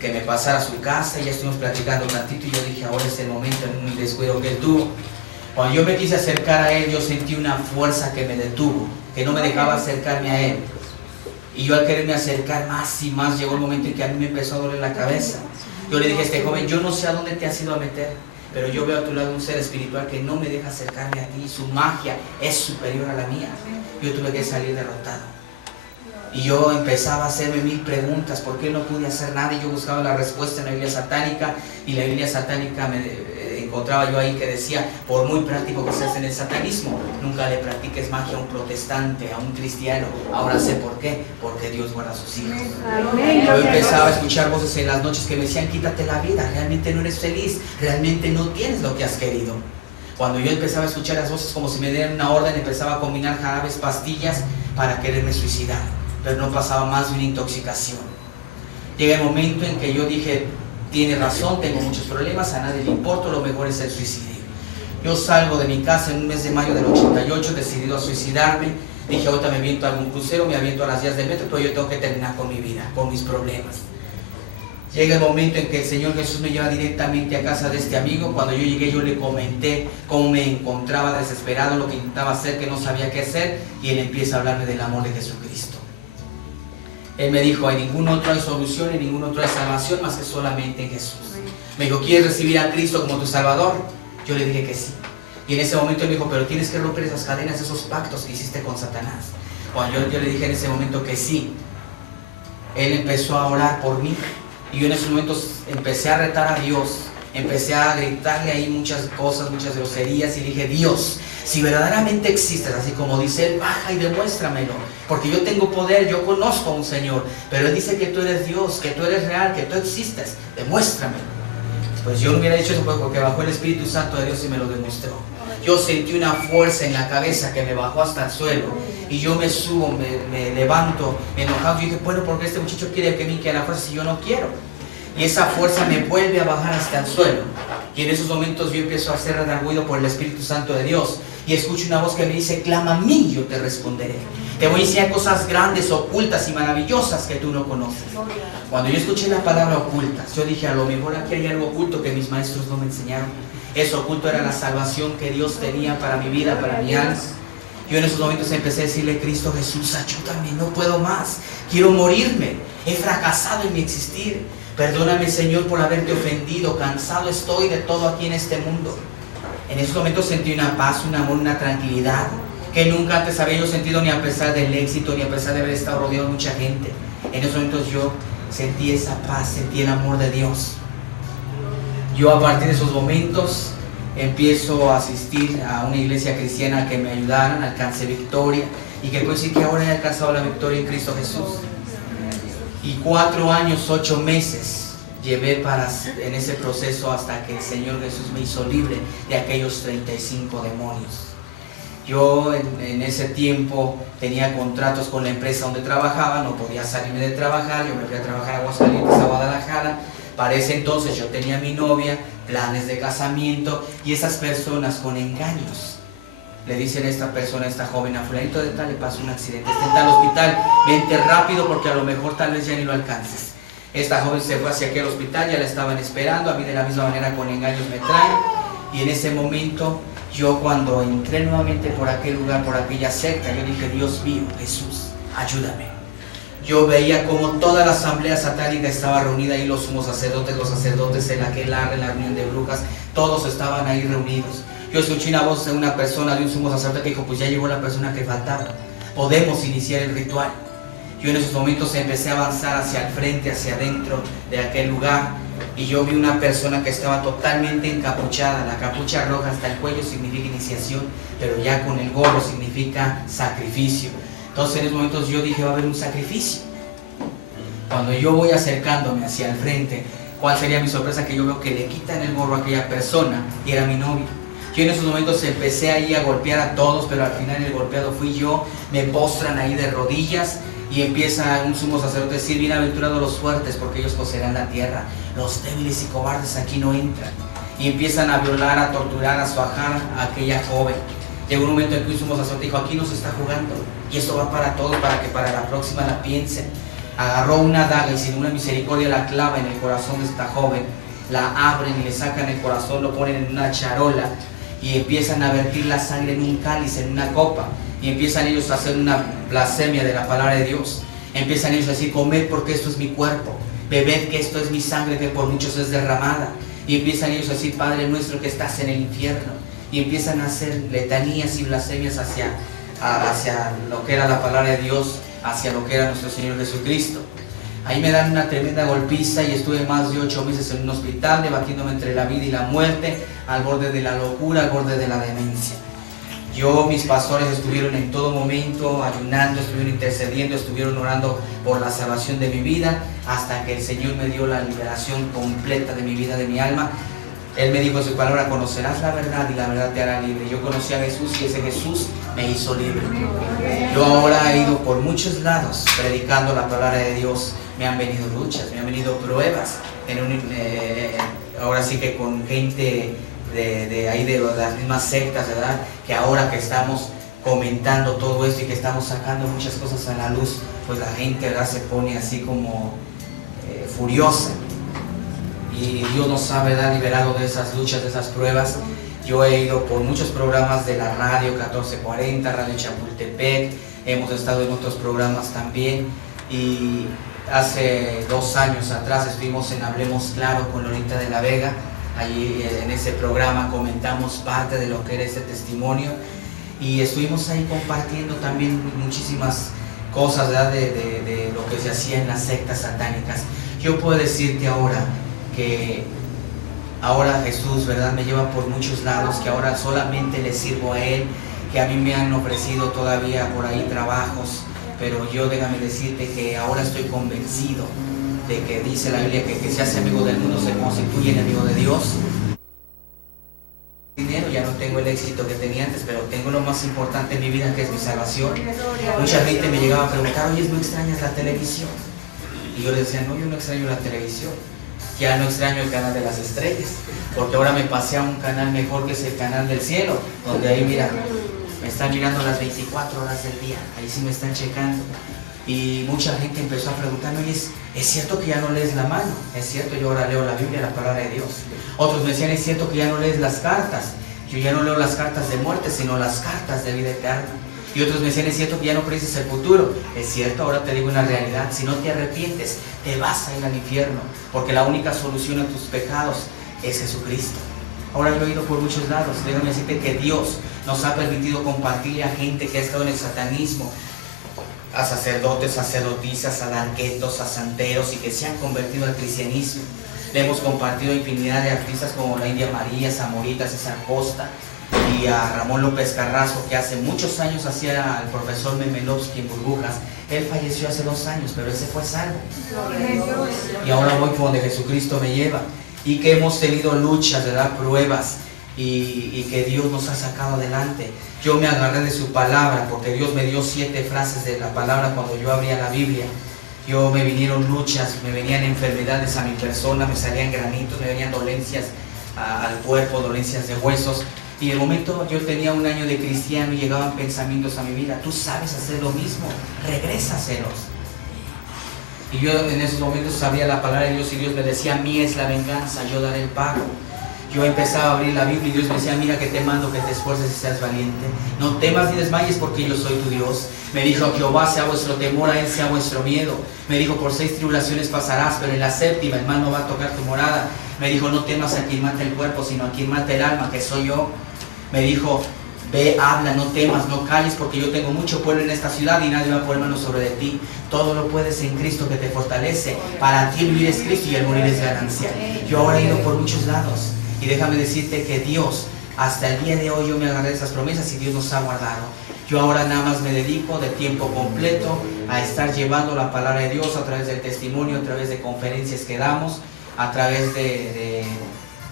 que me pasara a su casa, y ya estuvimos platicando un ratito, y yo dije, ahora es el momento, en un descuido que él tuvo. Cuando yo me quise acercar a él, yo sentí una fuerza que me detuvo, que no me dejaba acercarme a él. Y yo al quererme acercar más y más, llegó el momento en que a mí me empezó a doler la cabeza. Yo le dije a este joven, yo no sé a dónde te has ido a meter, pero yo veo a tu lado un ser espiritual que no me deja acercarme a ti, su magia es superior a la mía. Yo tuve que salir derrotado. Y yo empezaba a hacerme 1000 preguntas, ¿por qué no pude hacer nada? Y yo buscaba la respuesta en la Biblia satánica, y la Biblia satánica encontraba yo ahí que decía, por muy práctico que seas en el satanismo, nunca le practiques magia a un protestante, a un cristiano. Ahora sé por qué, porque Dios guarda a sus hijos. Yo empezaba a escuchar voces en las noches que me decían, quítate la vida, realmente no eres feliz, realmente no tienes lo que has querido. Cuando yo empezaba a escuchar las voces como si me dieran una orden, empezaba a combinar jarabes, pastillas para quererme suicidar, pero no pasaba más de una intoxicación. Llega el momento en que yo dije, tiene razón, tengo muchos problemas, a nadie le importa, lo mejor es el suicidio. Yo salgo de mi casa en un mes de mayo del 88, decidido a suicidarme. Dije, ahorita me aviento a algún crucero, me aviento a las vías del metro, pero yo tengo que terminar con mi vida, con mis problemas. Llega el momento en que el Señor Jesús me lleva directamente a casa de este amigo. Cuando yo llegué, yo le comenté cómo me encontraba desesperado, lo que intentaba hacer, que no sabía qué hacer, y él empieza a hablarme del amor de Jesucristo. Él me dijo, en ningún otro hay solución, en ningún otro hay salvación, más que solamente en Jesús. Me dijo, ¿quieres recibir a Cristo como tu Salvador? Yo le dije que sí. Y en ese momento él me dijo, pero tienes que romper esas cadenas, esos pactos que hiciste con Satanás. Cuando yo le dije en ese momento que sí, él empezó a orar por mí. Y yo en esos momentos empecé a retar a Dios empecé a gritarle ahí muchas cosas, muchas groserías, y dije: Dios, si verdaderamente existes, así como dice él, baja y demuéstramelo, porque yo tengo poder, yo conozco a un Señor, pero él dice que tú eres Dios, que tú eres real, que tú existes, demuéstramelo. Pues yo no hubiera dicho eso porque bajó el Espíritu Santo de Dios y me lo demostró. Yo sentí una fuerza en la cabeza que me bajó hasta el suelo, y yo me subo, me levanto, me enojado. Yo dije: bueno, porque este muchacho quiere que me quede la fuerza si yo no quiero. Y esa fuerza me vuelve a bajar hasta el suelo, y en esos momentos yo empiezo a ser redarguido por el Espíritu Santo de Dios, y escucho una voz que me dice: clama a mí, yo te responderé. Te voy a enseñar cosas grandes, ocultas y maravillosas que tú no conoces. Cuando yo escuché la palabra ocultas, yo dije: a lo mejor aquí hay algo oculto que mis maestros no me enseñaron. Eso oculto era la salvación que Dios tenía para mi vida, para mi alma. Yo en esos momentos empecé a decirle: Cristo Jesús, ayúdame, no puedo más, quiero morirme, he fracasado en mi existir. Perdóname, Señor, por haberte ofendido, cansado estoy de todo aquí en este mundo. En esos momentos sentí una paz, un amor, una tranquilidad que nunca antes había yo sentido, ni a pesar del éxito, ni a pesar de haber estado rodeado de mucha gente. En esos momentos yo sentí esa paz, sentí el amor de Dios. Yo a partir de esos momentos empiezo a asistir a una iglesia cristiana que me ayudaran, alcancé victoria, y que puedo decir que ahora he alcanzado la victoria en Cristo Jesús. Y 4 años, 8 meses llevé en ese proceso hasta que el Señor Jesús me hizo libre de aquellos 35 demonios. Yo en ese tiempo tenía contratos con la empresa donde trabajaba, no podía salirme de trabajar, yo me fui a trabajar a Aguascalientes, a Guadalajara. Para ese entonces yo tenía mi novia, planes de casamiento, y esas personas con engaños le dicen a esta persona, a esta joven, a fulanito de tal le pasó un accidente, está en tal hospital, vente rápido porque a lo mejor tal vez ya ni lo alcances. Esta joven se fue hacia aquel hospital, ya la estaban esperando, a mí de la misma manera con engaños me traen, y en ese momento yo, cuando entré nuevamente por aquel lugar, por aquella secta, yo dije: Dios mío, Jesús, ayúdame. Yo veía como toda la asamblea satánica estaba reunida ahí, los sumos sacerdotes, en la reunión de brujas, todos estaban ahí reunidos. Yo escuché una voz de una persona, de un sumo sacerdote, que dijo: pues ya llegó la persona que faltaba, podemos iniciar el ritual. Yo en esos momentos empecé a avanzar hacia el frente, hacia adentro de aquel lugar, y yo vi una persona que estaba totalmente encapuchada. La capucha roja hasta el cuello significa iniciación, pero ya con el gorro significa sacrificio. Entonces en esos momentos yo dije: va a haber un sacrificio. Cuando yo voy acercándome hacia el frente, ¿cuál sería mi sorpresa? Que yo veo que le quitan el gorro a aquella persona, y era mi novia. Yo en esos momentos empecé ahí a golpear a todos, pero al final el golpeado fui yo. Me postran ahí de rodillas, y empieza un sumo sacerdote a decir: bienaventurados los fuertes, porque ellos poseerán la tierra. Los débiles y cobardes aquí no entran. Y empiezan a violar, a torturar, a suajar a aquella joven. Llegó un momento en que un sumo sacerdote dijo: aquí no se está jugando, y esto va para todos, para que para la próxima la piensen. Agarró una daga y sin una misericordia la clava en el corazón de esta joven. La abren y le sacan el corazón, lo ponen en una charola, y empiezan a vertir la sangre en un cáliz, en una copa, y empiezan ellos a hacer una blasfemia de la palabra de Dios. Empiezan ellos a decir: comed porque esto es mi cuerpo, bebed que esto es mi sangre que por muchos es derramada. Y empiezan ellos a decir: Padre nuestro que estás en el infierno. Y empiezan a hacer letanías y blasfemias hacia lo que era la palabra de Dios, hacia lo que era nuestro Señor Jesucristo. Ahí me dan una tremenda golpiza, y estuve más de 8 meses en un hospital, debatiéndome entre la vida y la muerte, al borde de la locura, al borde de la demencia. Mis pastores estuvieron en todo momento ayunando, estuvieron intercediendo, estuvieron orando por la salvación de mi vida, hasta que el Señor me dio la liberación completa de mi vida, de mi alma. Él me dijo en su palabra: conocerás la verdad y la verdad te hará libre. Yo conocí a Jesús, y ese Jesús me hizo libre. Yo ahora he ido por muchos lados predicando la palabra de Dios. Me han venido luchas, me han venido pruebas. Ahora sí que con gente de ahí, de las mismas sectas, ¿verdad? Que ahora que estamos comentando todo esto y que estamos sacando muchas cosas a la luz, pues la gente, ¿verdad?, se pone así como furiosa. Y Dios nos ha, ¿verdad?, liberado de esas luchas, de esas pruebas. Yo he ido por muchos programas de la radio 1440, Radio Chapultepec, hemos estado en otros programas también, y hace 2 años atrás estuvimos en Hablemos Claro con Lolita de la Vega. Allí en ese programa comentamos parte de lo que era ese testimonio, y estuvimos ahí compartiendo también muchísimas cosas, ¿verdad?, de lo que se hacía en las sectas satánicas. Yo puedo decirte ahora que Ahora Jesús, ¿verdad?, me lleva por muchos lados, que ahora solamente le sirvo a Él, que a mí me han ofrecido todavía por ahí trabajos, pero yo déjame decirte que ahora estoy convencido de que dice la Biblia que el que se hace amigo del mundo se constituye enemigo de Dios. Dinero, ya no tengo el éxito que tenía antes, pero tengo lo más importante en mi vida, que es mi salvación. Mucha gente me llegaba a preguntar: oye, ¿no extrañas la televisión? Y yo les decía: no, yo no extraño la televisión, ya no extraño el canal de las estrellas, porque ahora me pasé a un canal mejor, que es el canal del cielo, donde ahí, mira, me están mirando las 24 horas del día, ahí sí me están checando. Y mucha gente empezó a preguntarme: oye, ¿es cierto que ya no lees la mano? Es cierto, yo ahora leo la Biblia, la palabra de Dios. Otros me decían: es cierto que ya no lees las cartas. Yo ya no leo las cartas de muerte, sino las cartas de vida eterna. Y otros me decían: es cierto que ya no predices el futuro. Es cierto, ahora te digo una realidad: si no te arrepientes, te vas a ir al infierno, porque la única solución a tus pecados es Jesucristo. Ahora yo he ido por muchos lados. Déjame decirte que Dios nos ha permitido compartir a gente que ha estado en el satanismo, a sacerdotes, sacerdotisas, a darquetos, a santeros, y que se han convertido al cristianismo. Le hemos compartido a infinidad de artistas como la India María, Zamorita, César Costa, y a Ramón López Carrasco, que hace muchos años hacía al profesor Memelovsky en Burbujas. Él falleció hace 2 años, pero él se fue salvo. Y ahora voy por donde Jesucristo me lleva. Y que hemos tenido luchas, ¿verdad?, pruebas, y que Dios nos ha sacado adelante. Yo me agarré de su palabra, porque Dios me dio 7 frases de la palabra cuando yo abría la Biblia. Me vinieron luchas, me venían enfermedades a mi persona, me salían granitos, me venían dolencias al cuerpo, dolencias de huesos. Y en el momento yo tenía 1 año de cristiano y llegaban pensamientos a mi vida: tú sabes hacer lo mismo, regrésaselos. Y yo en esos momentos sabía la palabra de Dios, y Dios me decía: mía es la venganza, yo daré el pago. Yo empezaba a abrir la Biblia y Dios me decía: mira que te mando que te esfuerces y seas valiente. No temas ni desmayes, porque yo soy tu Dios. Me dijo: Jehová sea vuestro temor, a Él sea vuestro miedo. Me dijo: por 6 tribulaciones pasarás, pero en la 7ª el mal no va a tocar tu morada. Me dijo: no temas a quien mata el cuerpo, sino a quien mata el alma, que soy yo. Me dijo: ve, habla, no temas, no calles, porque yo tengo mucho pueblo en esta ciudad y nadie va a poner mano sobre de ti. Todo lo puedes en Cristo que te fortalece. Para ti el vivir es Cristo y el morir es ganancia. Yo ahora he ido por muchos lados, y déjame decirte que Dios, hasta el día de hoy, yo me agarré de esas promesas y Dios nos ha guardado. Yo ahora nada más me dedico de tiempo completo a estar llevando la palabra de Dios a través del testimonio, a través de conferencias que damos, a través de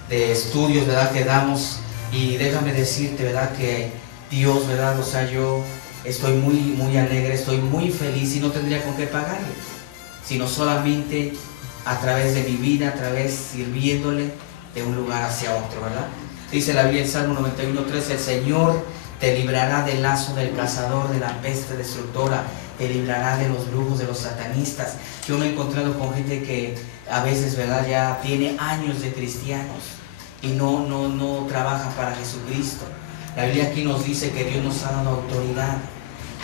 estudios, ¿verdad?, que damos. Y déjame decirte, ¿verdad?, que Dios, ¿verdad?, o sea, yo estoy muy alegre, estoy muy feliz, y no tendría con qué pagarle, sino solamente a través de mi vida, a través sirviéndole de un lugar hacia otro, ¿verdad? Dice la Biblia en Salmo 91:3: el Señor te librará del lazo del cazador, de la peste destructora, te librará de los brujos, de los satanistas. Yo me he encontrado con gente que a veces, ¿verdad?, ya tiene años de cristianos y no trabaja para Jesucristo. La Biblia aquí nos dice que Dios nos ha dado autoridad.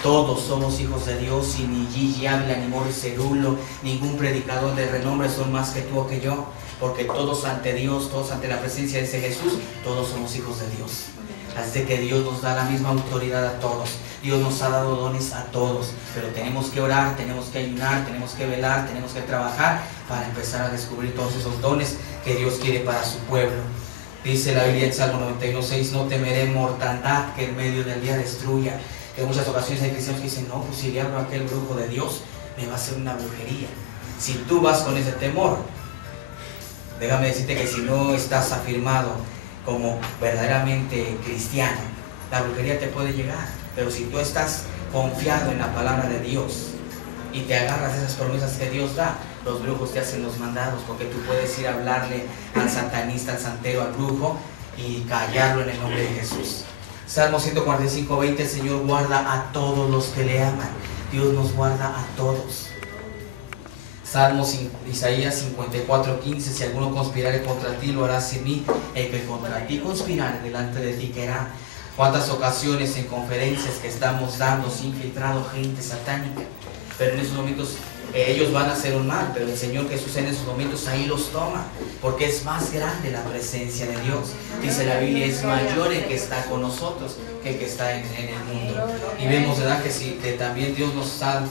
Todos somos hijos de Dios, y ni Gigi Ávila, ni Morris Cerulo, ningún predicador de renombre son más que tú o que yo, porque todos ante Dios, todos ante la presencia de ese Jesús, todos somos hijos de Dios. Así que Dios nos da la misma autoridad a todos. Dios nos ha dado dones a todos, pero tenemos que orar, tenemos que ayunar, tenemos que velar, tenemos que trabajar para empezar a descubrir todos esos dones que Dios quiere para su pueblo. Dice la Biblia en Salmo 91:6: no temeré mortandad que en medio del día destruya. Que en muchas ocasiones hay cristianos que dicen: no, pues si le hablo a aquel brujo de Dios, me va a hacer una brujería. Si tú vas con ese temor, déjame decirte que si no estás afirmado como verdaderamente cristiano, la brujería te puede llegar. Pero si tú estás confiado en la palabra de Dios y te agarras de esas promesas que Dios da, los brujos te hacen los mandados, porque tú puedes ir a hablarle al satanista, al santero, al brujo, y callarlo en el nombre de Jesús. Salmo 145:20: el Señor guarda a todos los que le aman. Dios nos guarda a todos. Isaías 54:15: si alguno conspirare contra ti, lo hará sin mí. El que contra ti conspirare, delante de ti caerá. ¿Cuántas ocasiones en conferencias que estamos dando se ha infiltrado gente satánica? Pero en esos momentos ellos van a hacer un mal, pero el Señor Jesús en esos momentos ahí los toma, porque es más grande la presencia de Dios. Dice la Biblia: es mayor el que está con nosotros que el que está en el mundo. Y vemos, ¿verdad?, que también Dios nos ha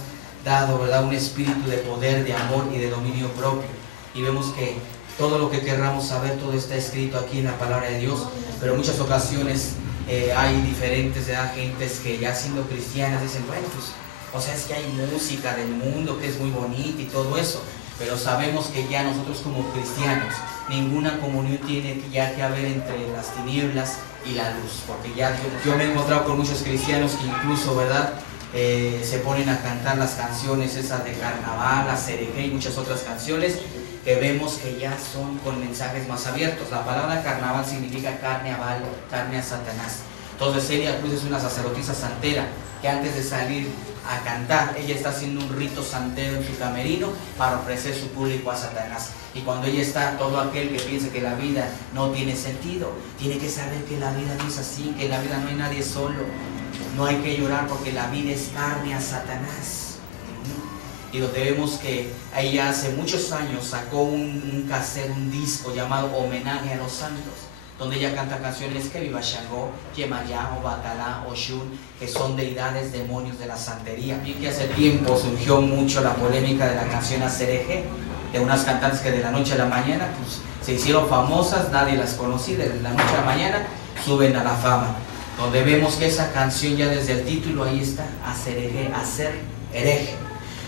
dado, ¿verdad?, un espíritu de poder, de amor y de dominio propio. Y vemos que todo lo que querramos saber, todo está escrito aquí en la palabra de Dios, pero en muchas ocasiones hay diferentes gentes que ya siendo cristianas dicen, bueno, pues, o sea, es que hay música del mundo que es muy bonita y todo eso, pero sabemos que ya nosotros como cristianos, ninguna comunión tiene ya que haber entre las tinieblas y la luz, porque ya yo me he encontrado con muchos cristianos que incluso, ¿verdad?, se ponen a cantar las canciones esas de carnaval, la cereje y muchas otras canciones que vemos que ya son con mensajes más abiertos. La palabra carnaval significa carne a Baal, carne a Satanás. Entonces Celia Cruz es una sacerdotisa santera que antes de salir a cantar, ella está haciendo un rito santero en su camerino para ofrecer su público a Satanás. Y cuando ella está, todo aquel que piensa que la vida no tiene sentido, tiene que saber que la vida no es así, que en la vida no hay nadie solo. No hay que llorar porque la vida es carne a Satanás. Y donde vemos que ella hace muchos años sacó un cassette, un disco llamado Homenaje a los Santos, donde ella canta canciones que Viva Shango, Yemayá, Obatalá, Oshun, que son deidades, demonios de la santería. Y que hace tiempo surgió mucho la polémica de la canción Acereje, de unas cantantes que de la noche a la mañana pues, se hicieron famosas, nadie las conocía, de la noche a la mañana suben a la fama. Donde vemos que esa canción ya desde el título ahí está, Acereje, hacer hereje.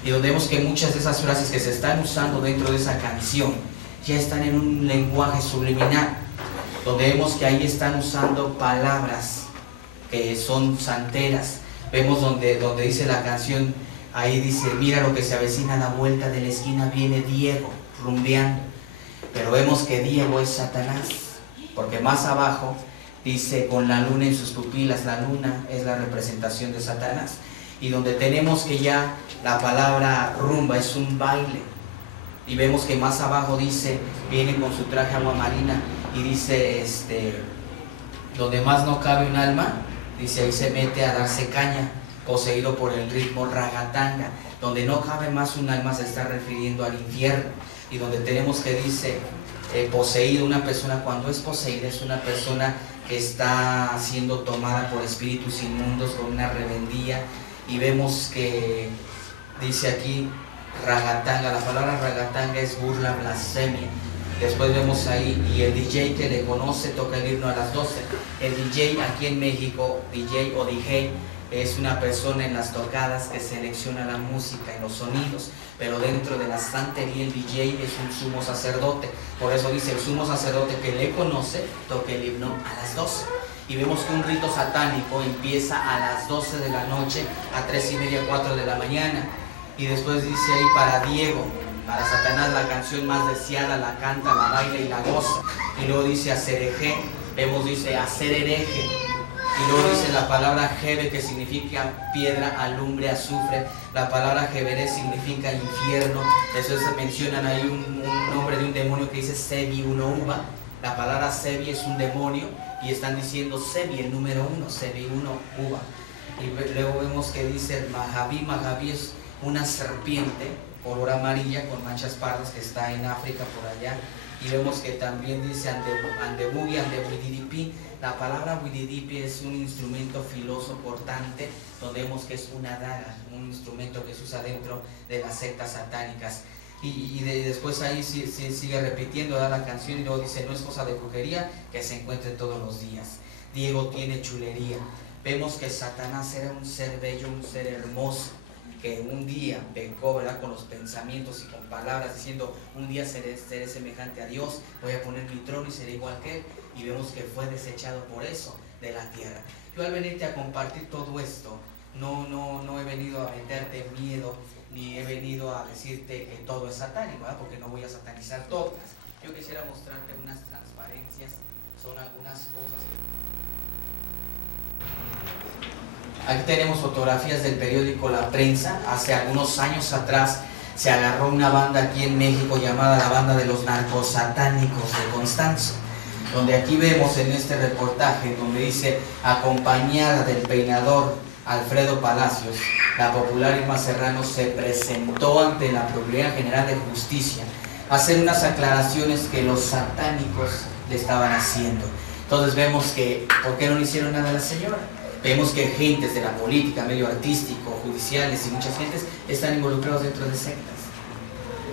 Y donde vemos que muchas de esas frases que se están usando dentro de esa canción ya están en un lenguaje subliminal, donde vemos que ahí están usando palabras que son santeras. Vemos donde dice la canción, ahí dice, mira lo que se avecina a la vuelta de la esquina, viene Diego rumbeando. Pero vemos que Diego es Satanás, porque más abajo dice, con la luna en sus pupilas, la luna es la representación de Satanás. Y donde tenemos que ya la palabra rumba es un baile. Y vemos que más abajo dice, viene con su traje agua marina y dice, donde más no cabe un alma, dice, ahí se mete a darse caña, poseído por el ritmo ragatanga. Donde no cabe más un alma se está refiriendo al infierno. Y donde tenemos que dice, poseído, una persona cuando es poseída es una persona que está siendo tomada por espíritus inmundos con una rebeldía. Y vemos que dice aquí ragatanga, la palabra ragatanga es burla, blasfemia. Después vemos ahí, y el DJ que le conoce toca el himno a las 12. El DJ aquí en México, DJ o DJ, es una persona en las tocadas que selecciona la música, en los sonidos, pero dentro de la santería el DJ es un sumo sacerdote. Por eso dice, el sumo sacerdote que le conoce toca el himno a las 12. Y vemos que un rito satánico empieza a las 12 de la noche, a 3:30, 4 de la mañana. Y después dice ahí, para Diego, para Satanás, la canción más deseada, la canta, la baila y la goza. Y luego dice acereje, vemos dice hacer hereje. Y luego dice la palabra jebe, que significa piedra, alumbre, azufre. La palabra jeberé significa infierno. Después se mencionan ahí un nombre de un demonio que dice Sebi, uno uva. La palabra Sebi es un demonio. Y están diciendo Sebi, el número 1, Sebi 1, uva. Y luego vemos que dice Mahaví. Mahaví es una serpiente color amarilla con manchas pardas que está en África por allá. Y vemos que también dice Andebugi, Andebuididipi. La palabra Buididipi es un instrumento filoso cortante, donde vemos que es una daga, un instrumento que se usa dentro de las sectas satánicas. Y después ahí sigue repitiendo la canción y luego dice, no es cosa de brujería que se encuentre todos los días. Diego tiene chulería. Vemos que Satanás era un ser bello, un ser hermoso, que un día pecó, ¿verdad?, con los pensamientos y con palabras, diciendo, un día seré semejante a Dios, voy a poner mi trono y seré igual que Él. Y vemos que fue desechado por eso de la tierra. Yo al venirte a compartir todo esto, no he venido a meterte miedo, ni he venido a decirte que todo es satánico, ¿verdad?, porque no voy a satanizar todas. Yo quisiera mostrarte unas transparencias, son algunas cosas que... Aquí tenemos fotografías del periódico La Prensa. Hace algunos años atrás se agarró una banda aquí en México llamada la Banda de los Narcosatánicos de Constanzo, donde aquí vemos en este reportaje, donde dice, acompañada del peinador Alfredo Palacios, la popular Irma Serrano se presentó ante la Procuraduría General de Justicia a hacer unas aclaraciones que los satánicos le estaban haciendo. Entonces vemos que, ¿por qué no le hicieron nada a la señora? Vemos que gentes de la política, medio artístico, judiciales y muchas gentes están involucrados dentro de sectas.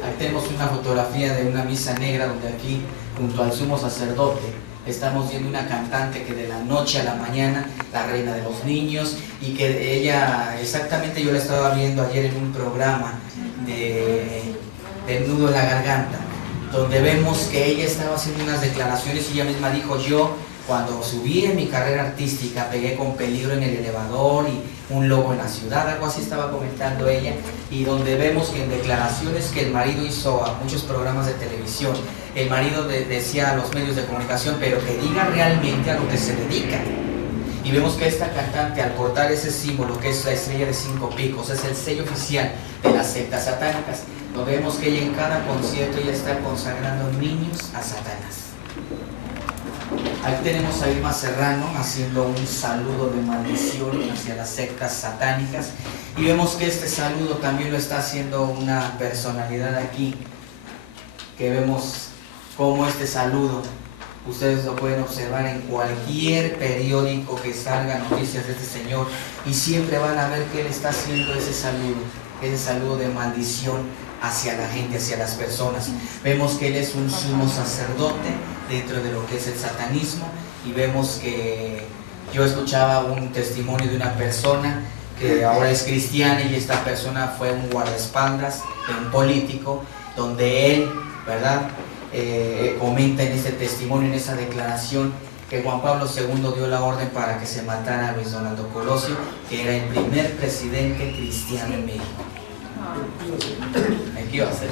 Aquí tenemos una fotografía de una misa negra donde aquí, junto al sumo sacerdote, estamos viendo una cantante que de la noche a la mañana, la reina de los niños, y que ella, exactamente yo la estaba viendo ayer en un programa de Nudo en la Garganta, donde vemos que ella estaba haciendo unas declaraciones y ella misma dijo: yo cuando subí en mi carrera artística pegué con peligro en el elevador y un lobo en la ciudad, algo así estaba comentando ella, y donde vemos que en declaraciones que el marido hizo a muchos programas de televisión, el marido decía a los medios de comunicación, pero que diga realmente a lo que se dedica. Y vemos que esta cantante, al portar ese símbolo que es la estrella de 5 picos, es el sello oficial de las sectas satánicas, donde vemos que ella en cada concierto ella está consagrando niños a Satanás. Aquí tenemos a Irma Serrano haciendo un saludo de maldición hacia las sectas satánicas, y vemos que este saludo también lo está haciendo una personalidad aquí, que vemos cómo este saludo ustedes lo pueden observar en cualquier periódico que salga noticias de este señor, y siempre van a ver que él está haciendo ese saludo de maldición hacia la gente, hacia las personas. Vemos que él es un sumo sacerdote dentro de lo que es el satanismo, y vemos que yo escuchaba un testimonio de una persona que ahora es cristiana, y esta persona fue un guardaespaldas de un político, donde él, ¿verdad?, comenta en este testimonio, en esa declaración, que Juan Pablo II dio la orden para que se matara a Luis Donaldo Colosio, que era el primer presidente cristiano en México. ¿Qué iba a hacer?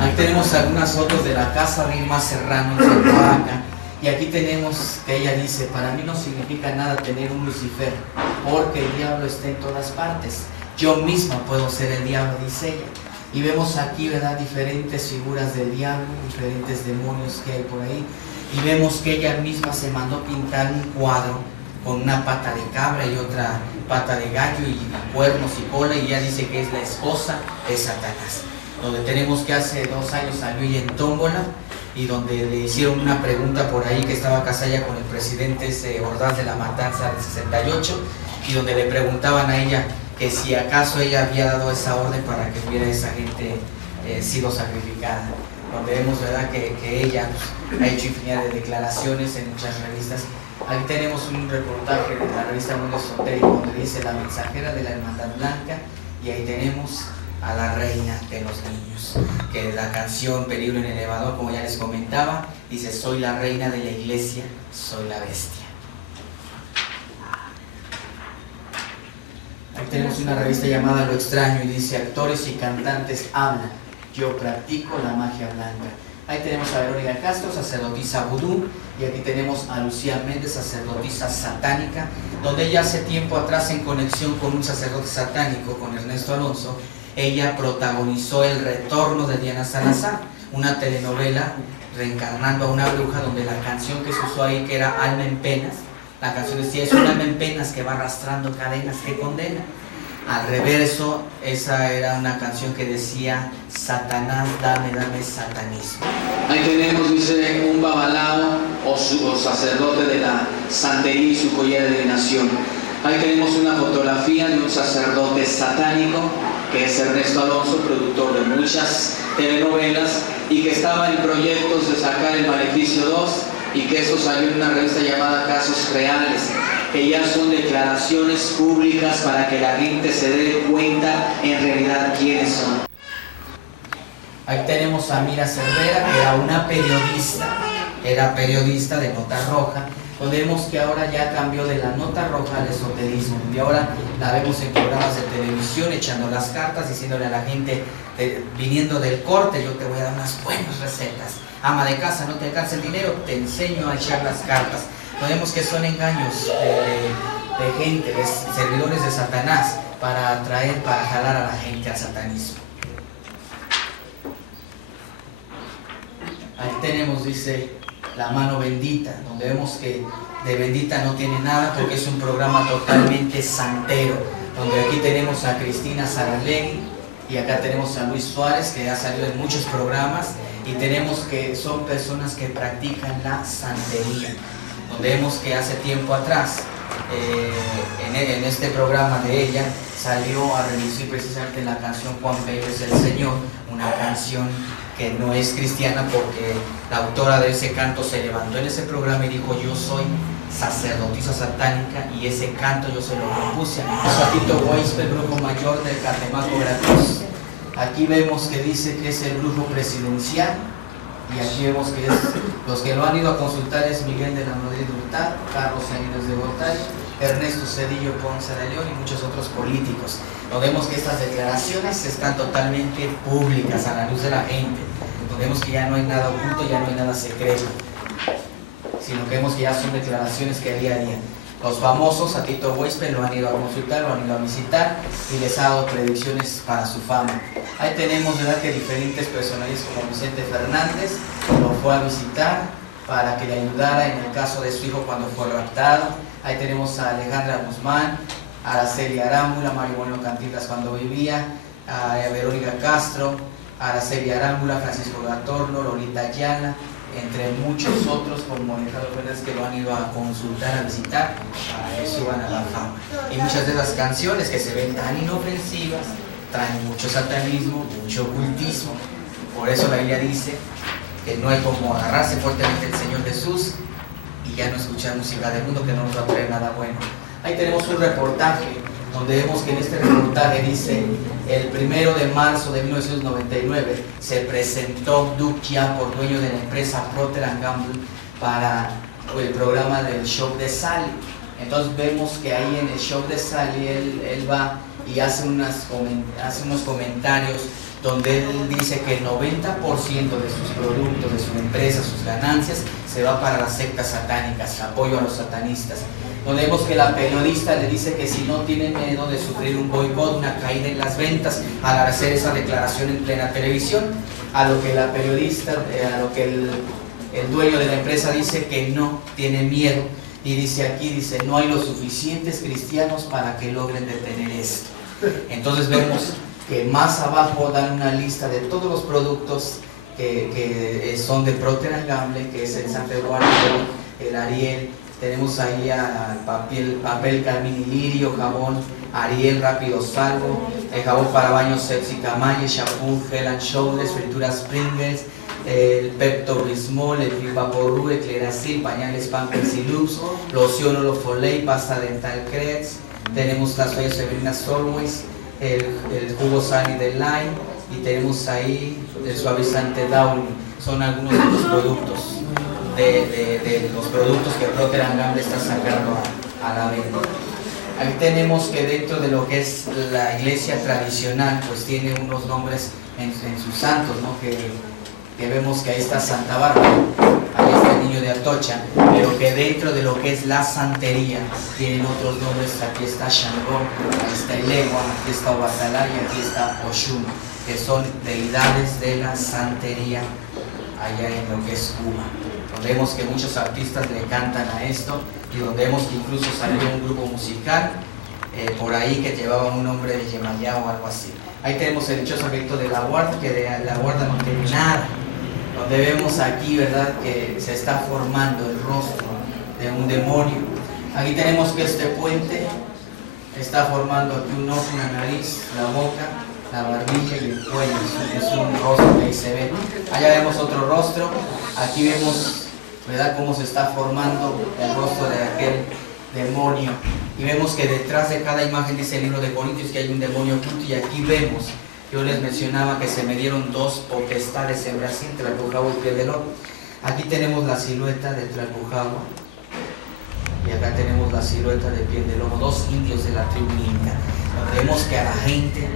Aquí tenemos algunas fotos de la casa de Irma Serrano en Oaxaca, y aquí tenemos que ella dice: para mí no significa nada tener un Lucifer, porque el diablo está en todas partes, yo misma puedo ser el diablo, dice ella. Y vemos aquí, ¿verdad?, diferentes figuras del diablo, diferentes demonios que hay por ahí, y vemos que ella misma se mandó pintar un cuadro con una pata de cabra y otra pata de gallo y cuernos y cola, y ella dice que es la esposa de Satanás. Donde tenemos que hace 2 años salió ella en tómbola, y donde le hicieron una pregunta por ahí, que estaba casada ya con el presidente Ordaz de la Matanza del 68, y donde le preguntaban a ella que si acaso ella había dado esa orden para que hubiera esa gente sido sacrificada. Donde vemos, ¿verdad?, que ella ha hecho infinidad de declaraciones en muchas revistas. Aquí tenemos un reportaje de la revista Mundo Esotérico, donde dice: la mensajera de la Hermandad Blanca, y ahí tenemos a la reina de los niños, que la canción Peligro en el elevador, como ya les comentaba, dice: soy la reina de la iglesia, soy la bestia. Aquí tenemos una revista llamada Lo Extraño, y dice: actores y cantantes hablan, yo practico la magia blanca. Ahí tenemos a Verónica Castro, sacerdotisa vudú, y aquí tenemos a Lucía Méndez, sacerdotisa satánica, donde ella hace tiempo atrás, en conexión con un sacerdote satánico, con Ernesto Alonso, ella protagonizó El retorno de Diana Salazar, una telenovela reencarnando a una bruja, donde la canción que se usó ahí, que era Alma en Penas, la canción decía: es un alma en penas que va arrastrando cadenas que condena. Al reverso, esa era una canción que decía: Satanás, dame satanismo. Ahí tenemos, dice, un babalao o sacerdote de la santería y su joya de divinación. Ahí tenemos una fotografía de un sacerdote satánico, que es Ernesto Alonso, productor de muchas telenovelas, y que estaba en proyectos de sacar El Maleficio 2, y que eso salió en una revista llamada Casos Reales, que ya son declaraciones públicas para que la gente se dé cuenta en realidad quiénes son. Ahí tenemos a Mira Cervera, que era periodista de Nota Roja, donde vemos que ahora ya cambió de la nota roja al esoterismo, y ahora la vemos en programas de televisión echando las cartas, diciéndole a la gente, viniendo del corte: yo te voy a dar unas buenas recetas, ama de casa, no te alcanza el dinero, te enseño a echar las cartas. Vemos que son engaños de gente, de servidores de Satanás, para atraer, para jalar a la gente al satanismo. Ahí tenemos, dice, La Mano Bendita, donde vemos que de bendita no tiene nada, porque es un programa totalmente santero, donde aquí tenemos a Cristina Saralegui, y acá tenemos a Luis Suárez, que ha salido en muchos programas, y tenemos que son personas que practican la santería, donde vemos que hace tiempo atrás en este programa de ella, salió a relucir precisamente la canción Juan Bello es el Señor, una canción que no es cristiana, porque la autora de ese canto se levantó en ese programa y dijo: yo soy sacerdotisa satánica y ese canto yo se lo compuse a Tito Weispe, el brujo mayor del Catemaco, Veracruz. Aquí vemos que dice que es el brujo presidencial, y aquí vemos que es, los que lo han ido a consultar es Miguel de la Madrid Hurtado, Carlos Sáenz de Gortari, Ernesto Cedillo Ponce de León y muchos otros políticos. Lo vemos que estas declaraciones están totalmente públicas, a la luz de la gente. Lo vemos que ya no hay nada oculto, ya no hay nada secreto, sino que vemos que ya son declaraciones que día a día. Los famosos a Tito Weispe lo han ido a consultar, lo han ido a visitar y les ha dado predicciones para su fama. Ahí tenemos, ¿verdad?, que diferentes personajes como Vicente Fernández lo fue a visitar para que le ayudara en el caso de su hijo cuando fue raptado. Ahí tenemos a Alejandra Guzmán, a Araceli Arámbula, Mario Bueno Cantinflas cuando vivía, a Verónica Castro, a Araceli Arámbula, Francisco Gatorno, Lolita Ayala, entre muchos otros como Alejandro Fernández, que lo han ido a consultar, a visitar, para que suban a la fama. Y muchas de esas canciones que se ven tan inofensivas traen mucho satanismo, mucho ocultismo. Por eso la Biblia dice que no hay como agarrarse fuertemente al Señor Jesús y ya no escuchar música del mundo, que no nos va a traer nada bueno. Ahí tenemos un reportaje donde vemos que en este reportaje dice: el 1 de marzo de 1999 se presentó Duke Yapor, dueño de la empresa Procter & Gamble, para el programa del show de Sally. Entonces vemos que ahí en el show de Sally él va y hace unos comentarios donde él dice que el 90% de sus productos, de su empresa, sus ganancias, se va para las sectas satánicas, apoyo a los satanistas. Donde vemos que la periodista le dice que si no tiene miedo de sufrir un boicot, una caída en las ventas, al hacer esa declaración en plena televisión, a lo que la periodista, a lo que el dueño de la empresa dice que no tiene miedo, y dice aquí, dice: no hay los suficientes cristianos para que logren detener esto. Entonces vemos que más abajo dan una lista de todos los productos que son de Procter & Gamble, que es el San Pedro, el Ariel. Tenemos ahí al papel carmín y lirio, jabón Ariel Rápido Salvo, el jabón para baños Sexy Camalle, shampoo Head and Shoulders, frituras Pringles, el Pepto Bismol, el Fil Vaporub, el Cleracil, pañales Pampers y Loops, loción Olofoley, pasta dental Creds. Tenemos las toallas femeninas Always, el jugo Sunny de Lime, y tenemos ahí el suavizante Downy. Son algunos de los productos de los productos que Procter & Gamble está sacando a la venta. Ahí tenemos que dentro de lo que es la iglesia tradicional, pues tiene unos nombres en sus santos, ¿no? Que vemos que ahí está Santa Bárbara, ahí está el niño de Atocha, pero que dentro de lo que es la santería tienen otros nombres. Aquí está Shango, ahí está Ilegua, aquí está Obatalá y aquí está Oshun, que son deidades de la santería allá en lo que es Cuba. Donde vemos que muchos artistas le cantan a esto, y donde vemos que incluso salió un grupo musical por ahí que llevaba un nombre de Yemayá o algo así. Ahí tenemos el dichoso grito de la guarda, que de la guarda no tiene nada. Donde vemos aquí, ¿verdad?, que se está formando el rostro de un demonio. Aquí tenemos que este puente está formando aquí un ojo, una nariz, la boca, la barbilla y el cuello. Es un rostro que ahí se ve. Allá vemos otro rostro. Aquí vemos, ¿verdad?, cómo se está formando el rostro de aquel demonio. Y vemos que detrás de cada imagen, dice el libro de Corintios, que hay un demonio oculto. Y aquí vemos, yo les mencionaba que se me dieron dos potestades en Brasil, Tlalpujahua y Piel del Oro. Aquí tenemos la silueta de Tlalpujahua y acá tenemos la silueta de Piel del Oro, dos indios de la tribu Inca. Vemos que a la gente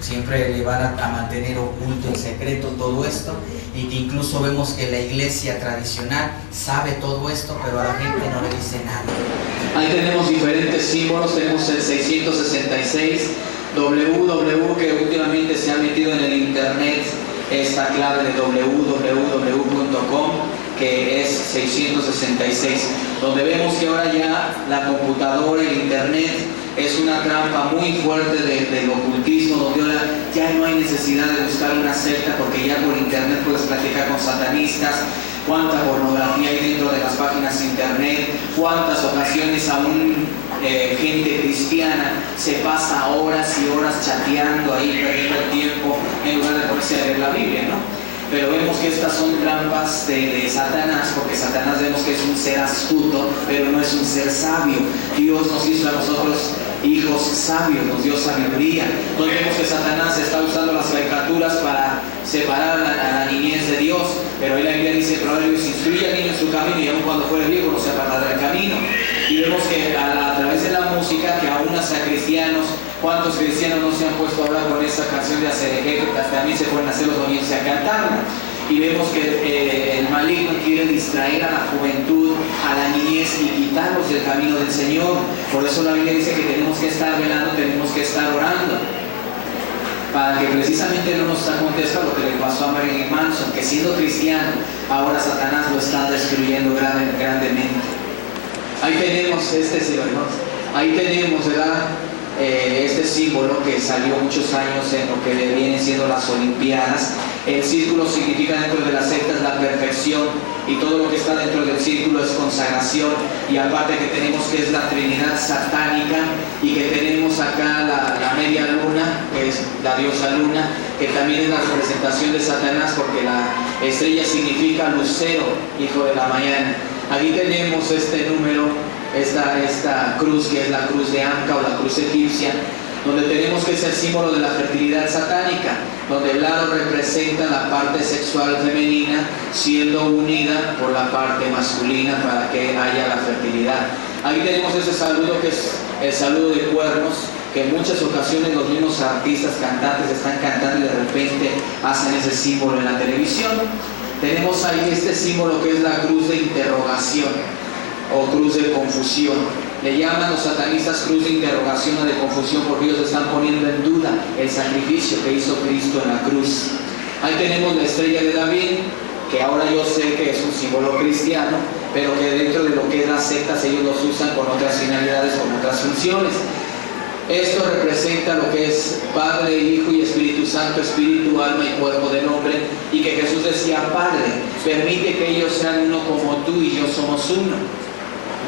siempre le van a mantener oculto, en secreto todo esto, y que incluso vemos que la iglesia tradicional sabe todo esto, pero a la gente no le dice nada. Ahí tenemos diferentes símbolos. Tenemos el 666, www, que últimamente se ha metido en el internet esta clave de www.com, que es 666, donde vemos que ahora ya la computadora, el internet, es una trampa muy fuerte del ocultismo, donde ahora ya no hay necesidad de buscar una secta, porque ya por internet puedes platicar con satanistas, cuánta pornografía hay dentro de las páginas de internet, cuántas ocasiones aún gente cristiana se pasa horas y horas chateando ahí, perdiendo el tiempo en lugar de ponerse a leer la Biblia, ¿no? Pero vemos que estas son trampas de Satanás, porque Satanás vemos que es un ser astuto, pero no es un ser sabio. Dios nos hizo a nosotros hijos sabios, nos dio sabiduría. Entonces vemos que Satanás está usando las caricaturas para separar a la niñez de Dios, pero ahí la Biblia dice en Proverbios: instruye al niño en su camino y aun cuando fuere viejo no se apartará del camino. Y vemos que a través de la música, que aún hasta cristianos, ¿cuántos cristianos no se han puesto ahora con esta canción de Aserejé, que también se pueden hacer los domingos a cantarla? Y vemos que el maligno quiere distraer a la juventud, a la niñez, y quitarlos del camino del Señor. Por eso la Biblia dice que tenemos que estar velando, tenemos que estar orando, para que precisamente no nos acontezca lo que le pasó a Marilyn Manson, que siendo cristiano, ahora Satanás lo está destruyendo grandemente. Ahí tenemos ahí tenemos, ¿verdad? Este símbolo que salió muchos años en lo que vienen siendo las Olimpiadas. El círculo significa dentro de las sectas la perfección, y todo lo que está dentro del círculo es consagración. Y aparte que tenemos que es la Trinidad satánica, y que tenemos acá la media luna, que es la diosa luna, que también es la representación de Satanás, porque la estrella significa lucero, hijo de la mañana. Aquí tenemos este número, esta cruz, que es la cruz de Anca o la cruz egipcia, donde tenemos que es el símbolo de la fertilidad satánica, donde el lado representa la parte sexual femenina siendo unida por la parte masculina para que haya la fertilidad. Aquí tenemos ese saludo, que es el saludo de cuernos, que en muchas ocasiones los mismos artistas, cantantes están cantando y de repente hacen ese símbolo en la televisión. Tenemos ahí este símbolo que es la cruz de interrogación o cruz de confusión. Le llaman los satanistas cruz de interrogación o de confusión, porque ellos están poniendo en duda el sacrificio que hizo Cristo en la cruz. Ahí tenemos la estrella de David, que ahora yo sé que es un símbolo cristiano, pero que dentro de lo que es las sectas ellos los usan con otras finalidades, con otras funciones. Esto representa lo que es Padre, Hijo y Espíritu Santo, espíritu, alma y cuerpo del hombre, y que Jesús decía: Padre, permite que ellos sean uno como tú y yo somos uno.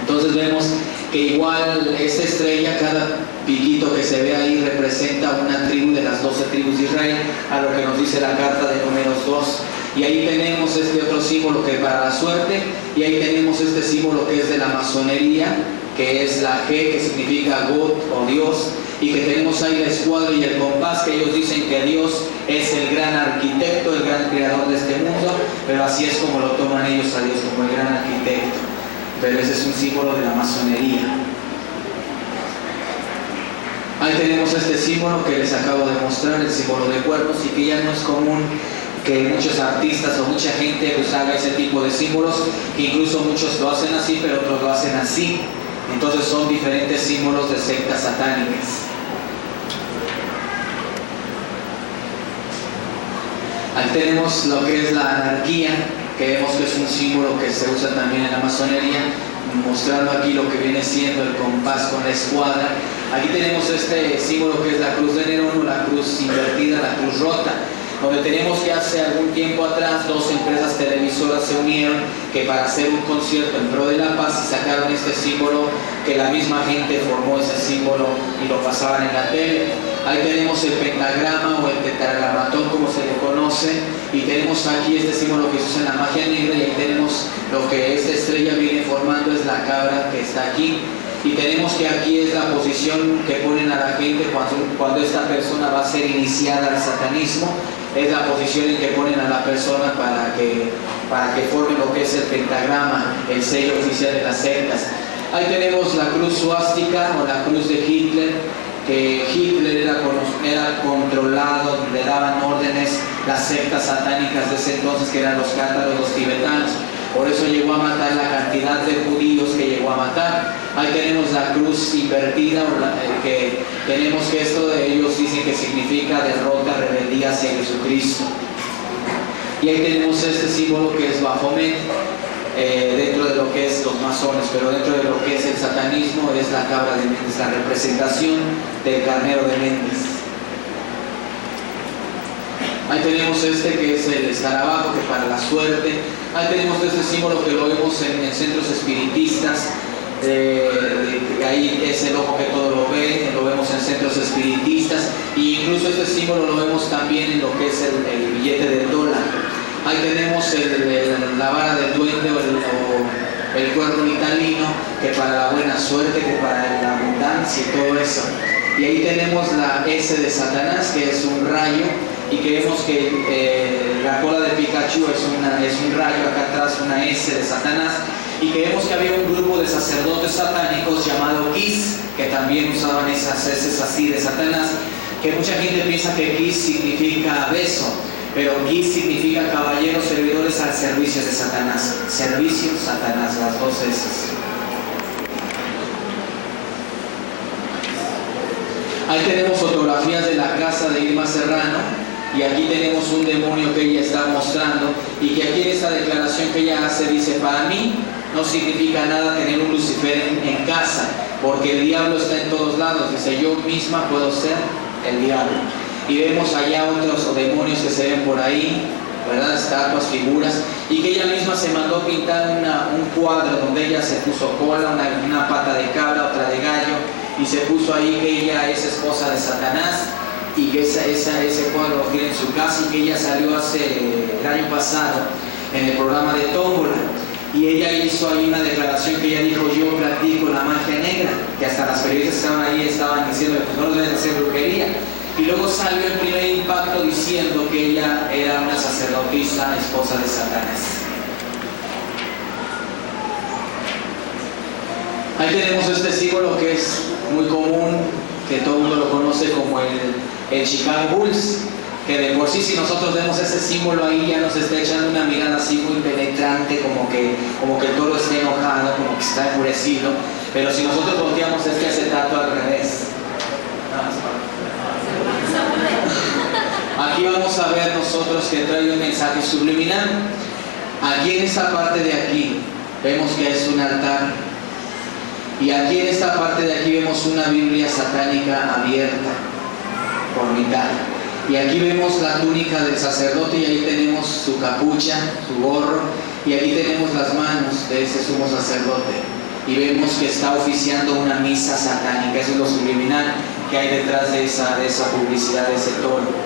Entonces vemos que igual esta estrella, cada piquito que se ve ahí representa una tribu de las 12 tribus de Israel, a lo que nos dice la carta de Números 2. Y ahí tenemos este otro símbolo que es para la suerte, y ahí tenemos este símbolo que es de la masonería, que es la G, que significa God o Dios, y que tenemos ahí la escuadra y el compás, que ellos dicen que Dios es el gran arquitecto, el gran creador de este mundo, pero así es como lo toman ellos a Dios, como el gran arquitecto. Pero ese es un símbolo de la masonería. Ahí tenemos este símbolo que les acabo de mostrar, el símbolo de cuernos, y que ya no es común que muchos artistas o mucha gente pues haga ese tipo de símbolos, que incluso muchos lo hacen así, pero otros lo hacen así. Entonces son diferentes símbolos de sectas satánicas. Ahí tenemos lo que es la anarquía, que vemos que es un símbolo que se usa también en la masonería, mostrando aquí lo que viene siendo el compás con la escuadra. Aquí tenemos este símbolo que es la cruz de Nerón, o la cruz invertida, la cruz rota, donde tenemos que hace algún tiempo atrás dos empresas televisoras se unieron que para hacer un concierto en pro de la paz y sacaron este símbolo, que la misma gente formó ese símbolo y lo pasaban en la tele. Ahí tenemos el pentagrama o el tetragramatón, como se le conoce, y tenemos aquí este símbolo que se usa en la magia negra, y ahí tenemos lo que esta estrella viene formando, es la cabra que está aquí. Y tenemos que aquí es la posición que ponen a la gente cuando esta persona va a ser iniciada al satanismo. Es la posición en que ponen a la persona para que forme lo que es el pentagrama, el sello oficial de las sectas. Ahí tenemos la cruz suástica o la cruz de Hitler, que Hitler era controlado, le daban órdenes las sectas satánicas de ese entonces, que eran los cátaros, los tibetanos. Por eso llegó a matar la cantidad de judíos que llegó a matar. Ahí tenemos la cruz invertida, que tenemos que esto de ellos dicen que significa derrota, rebeldía hacia Jesucristo. Y ahí tenemos este símbolo que es Baphomet, dentro de lo que es los masones, pero dentro de lo que es el satanismo es la cabra de Mendes, la representación del carnero de Mendes. Ahí tenemos este que es el escarabajo, que para la suerte. Ahí tenemos este símbolo que lo vemos en centros espiritistas. Ahí es el ojo que todo lo ve, lo vemos en centros espiritistas. E incluso este símbolo lo vemos también en lo que es el billete del dólar. Ahí tenemos la vara del duende o el cuerno italino, que para la buena suerte, que para la abundancia y todo eso. Y ahí tenemos la S de Satanás, que es un rayo, y que vemos que la cola de Pikachu es un rayo, acá atrás una S de Satanás, y que vemos que había un grupo de sacerdotes satánicos llamado Kiss, que también usaban esas S así de Satanás, que mucha gente piensa que Kiss significa beso, pero Kiss significa caballeros servidores al servicio de Satanás. Servicio, Satanás, las dos S. Ahí tenemos fotografías de la casa de Irma Serrano, y aquí tenemos un demonio que ella está mostrando, y que aquí en esta declaración que ella hace dice: para mí no significa nada tener un Lucifer en casa, porque el diablo está en todos lados. Dice: yo misma puedo ser el diablo. Y vemos allá otros demonios que se ven por ahí, ¿verdad? Estatuas, figuras, y que ella misma se mandó pintar un cuadro donde ella se puso cola, una pata de cabra, otra de gallo, y se puso ahí que ella es esposa de Satanás, y que ese cuadro lo tiene en su casa, y que ella salió el año pasado en el programa de Tómbola, y ella hizo ahí una declaración que ella dijo: yo practico la magia negra, que hasta las periodistas que estaban ahí estaban diciendo que no deben hacer brujería. Y luego salió el primer impacto diciendo que ella era una sacerdotisa, esposa de Satanás. Ahí tenemos este símbolo que es muy común, que todo el mundo lo conoce como el Chicago Bulls, que de por sí, si nosotros vemos ese símbolo ahí, ya nos está echando una mirada así muy penetrante, como que el toro está enojado, como que está enfurecido. Pero si nosotros volteamos este acetato al revés, aquí vamos a ver nosotros que trae un mensaje subliminal. Aquí en esta parte de aquí vemos que es un altar, y aquí en esta parte de aquí vemos una Biblia satánica abierta por mitad, y aquí vemos la túnica del sacerdote, y ahí tenemos su capucha, su gorro, y aquí tenemos las manos de ese sumo sacerdote, y vemos que está oficiando una misa satánica. Eso es lo subliminal que hay detrás de esa publicidad, de ese toro.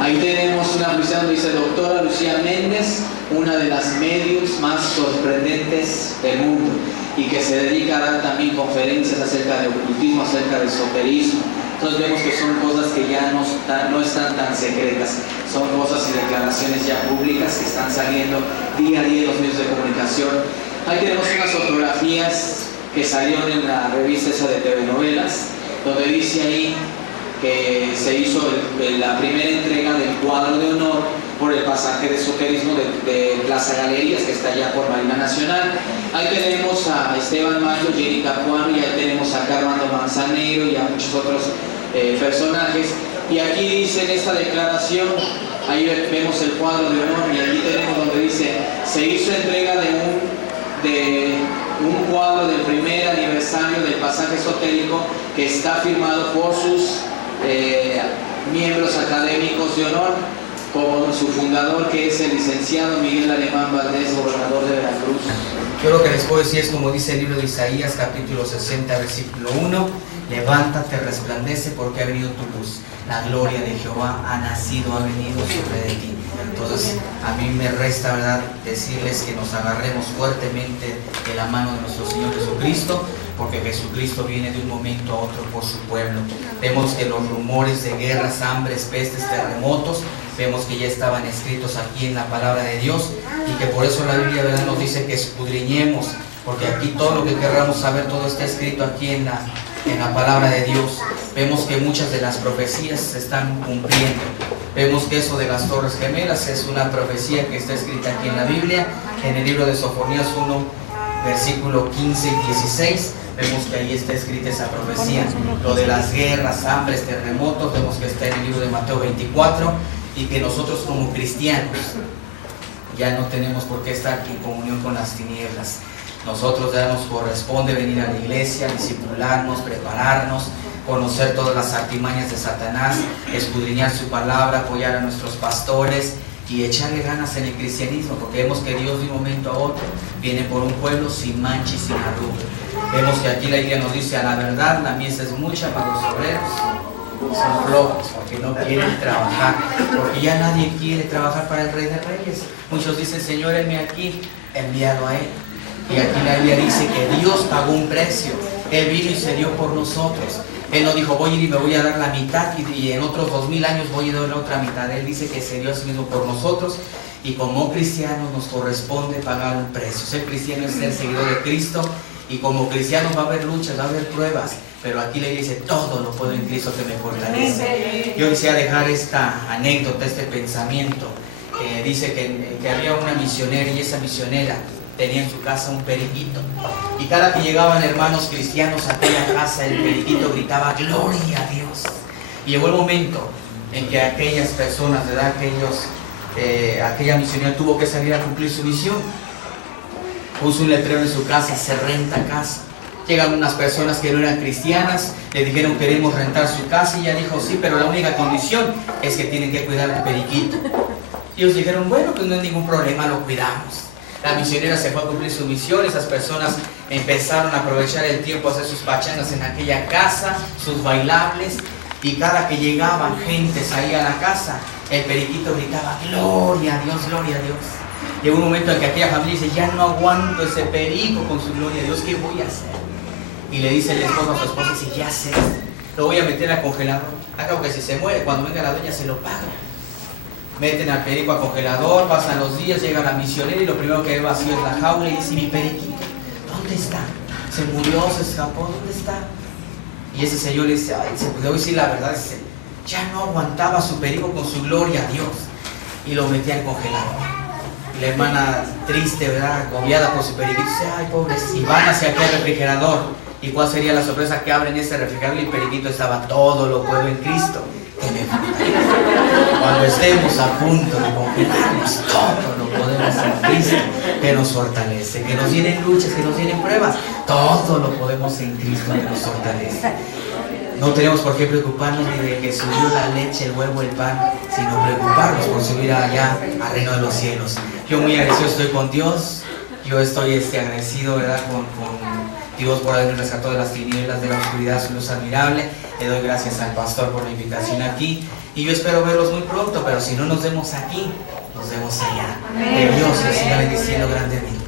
Ahí tenemos una publicidad donde dice: doctora Lucía Méndez, una de las mediums más sorprendentes del mundo, y que se dedica a dar también conferencias acerca de ocultismo, acerca del esoterismo. Entonces vemos que son cosas que ya no están tan secretas, son cosas y declaraciones ya públicas que están saliendo día a día en los medios de comunicación. Ahí tenemos unas fotografías que salieron en la revista esa de TV Novelas, donde dice ahí que se hizo la primera entrega del cuadro de honor por el pasaje de esoterismo de Plaza Galerías, que está allá por Marina Nacional. Ahí tenemos a Esteban Mayo, Jenny Capuano, y ahí tenemos a Armando Manzanero y a muchos otros personajes. Y aquí dice en esta declaración, ahí vemos el cuadro de honor, y aquí tenemos donde dice: se hizo entrega de un cuadro del primer aniversario del pasaje esotérico, que está firmado por sus miembros académicos de honor, como su fundador, que es el licenciado Miguel Alemán Valdés, gobernador de Veracruz. Yo lo que les puedo decir es como dice el libro de Isaías, capítulo 60, versículo 1: levántate, resplandece, porque ha venido tu luz, la gloria de Jehová ha nacido, ha venido sobre de ti. Entonces a mí me resta, ¿verdad?, decirles que nos agarremos fuertemente de la mano de nuestro Señor Jesucristo, porque Jesucristo viene de un momento a otro por su pueblo. Vemos que los rumores de guerras, hambres, pestes, terremotos, vemos que ya estaban escritos aquí en la palabra de Dios, y que por eso la Biblia, ¿verdad?, nos dice que escudriñemos, porque aquí todo lo que querramos saber, todo está escrito aquí en la palabra de Dios. Vemos que muchas de las profecías se están cumpliendo. Vemos que eso de las Torres Gemelas es una profecía que está escrita aquí en la Biblia, en el libro de Sofonías 1, versículo 15 y 16. Vemos que ahí está escrita esa profecía. Lo de las guerras, hambres, terremotos, vemos que está en el libro de Mateo 24, y que nosotros como cristianos ya no tenemos por qué estar en comunión con las tinieblas. Nosotros ya nos corresponde venir a la iglesia, discipularnos, prepararnos, conocer todas las artimañas de Satanás, escudriñar su palabra, apoyar a nuestros pastores y echarle ganas en el cristianismo, porque vemos que Dios de un momento a otro viene por un pueblo sin mancha y sin arruga. Vemos que aquí la Biblia nos dice: a la verdad la mies es mucha, para los obreros son flojos, porque no quieren trabajar, porque ya nadie quiere trabajar para el Rey de Reyes. Muchos dicen: Señor, heme aquí, envíalo a Él. Y aquí la Biblia dice que Dios pagó un precio. Él vino y se dio por nosotros. Él no dijo: voy a ir y me voy a dar la mitad y en otros 2000 años voy a dar la otra mitad. Él dice que se dio a sí mismo por nosotros, y como cristianos nos corresponde pagar un precio. Ser cristiano es ser seguidor de Cristo, y como cristianos va a haber luchas, va a haber pruebas, pero aquí le dice: todo lo puedo en Cristo que me fortalece. Yo quisiera dejar esta anécdota, este pensamiento. Dice que había una misionera, y esa misionera tenía en su casa un periquito, y cada que llegaban hermanos cristianos a aquella casa, el periquito gritaba: gloria a Dios. Y llegó el momento en que aquellas personas, ¿verdad? Aquella misionera tuvo que salir a cumplir su misión. Puso un letrero en su casa: se renta casa. Llegaron unas personas que no eran cristianas, le dijeron: queremos rentar su casa, y ella dijo: sí, pero la única condición es que tienen que cuidar al periquito. Y ellos dijeron: bueno, pues no hay ningún problema, lo cuidamos. La misionera se fue a cumplir su misión. Esas personas empezaron a aprovechar el tiempo, a hacer sus pachangas en aquella casa, sus bailables, y cada que llegaban gentes ahí a la casa, el periquito gritaba: gloria a Dios, gloria a Dios. Llegó un momento en que aquella familia dice: ya no aguanto ese perico con su gloria a Dios, ¿qué voy a hacer? Y le dice el esposo a su esposa: dice: ya sé, lo voy a meter al congelador. Acabo que si se muere, cuando venga la dueña se lo paga. Meten al perico al congelador, pasan los días, llega la misionera y lo primero que ve vacío es la jaula, y dice: mi periquito, ¿dónde está? Se murió, se escapó, ¿dónde está? Y ese señor le dice: ay, pues debo decir la verdad, dice, ya no aguantaba su perico con su gloria a Dios, y lo metía al congelador. Y la hermana, triste, ¿verdad?, agobiada por su periquito, dice: ay, pobres. Y van hacia aquel refrigerador, y ¿cuál sería la sorpresa? Que abren ese refrigerador y el periquito estaba: todo lo puedo en Cristo que me fortalece. Cuando estemos a punto de congelarnos, todo lo podemos en Cristo que nos fortalece. Que nos vienen luchas, que nos vienen pruebas, todo lo podemos en Cristo que nos fortalece. No tenemos por qué preocuparnos ni de que subió la leche, el huevo, el pan, sino preocuparnos por subir allá al reino de los cielos. Yo muy agradecido estoy con Dios. Yo estoy agradecido, ¿verdad?, con Dios por haberme rescatado de las tinieblas, de la oscuridad, su luz admirable. Le doy gracias al pastor por la invitación aquí, y yo espero verlos muy pronto, pero si no nos vemos aquí, nos vemos allá. Que Dios les siga bendiciendo grandemente.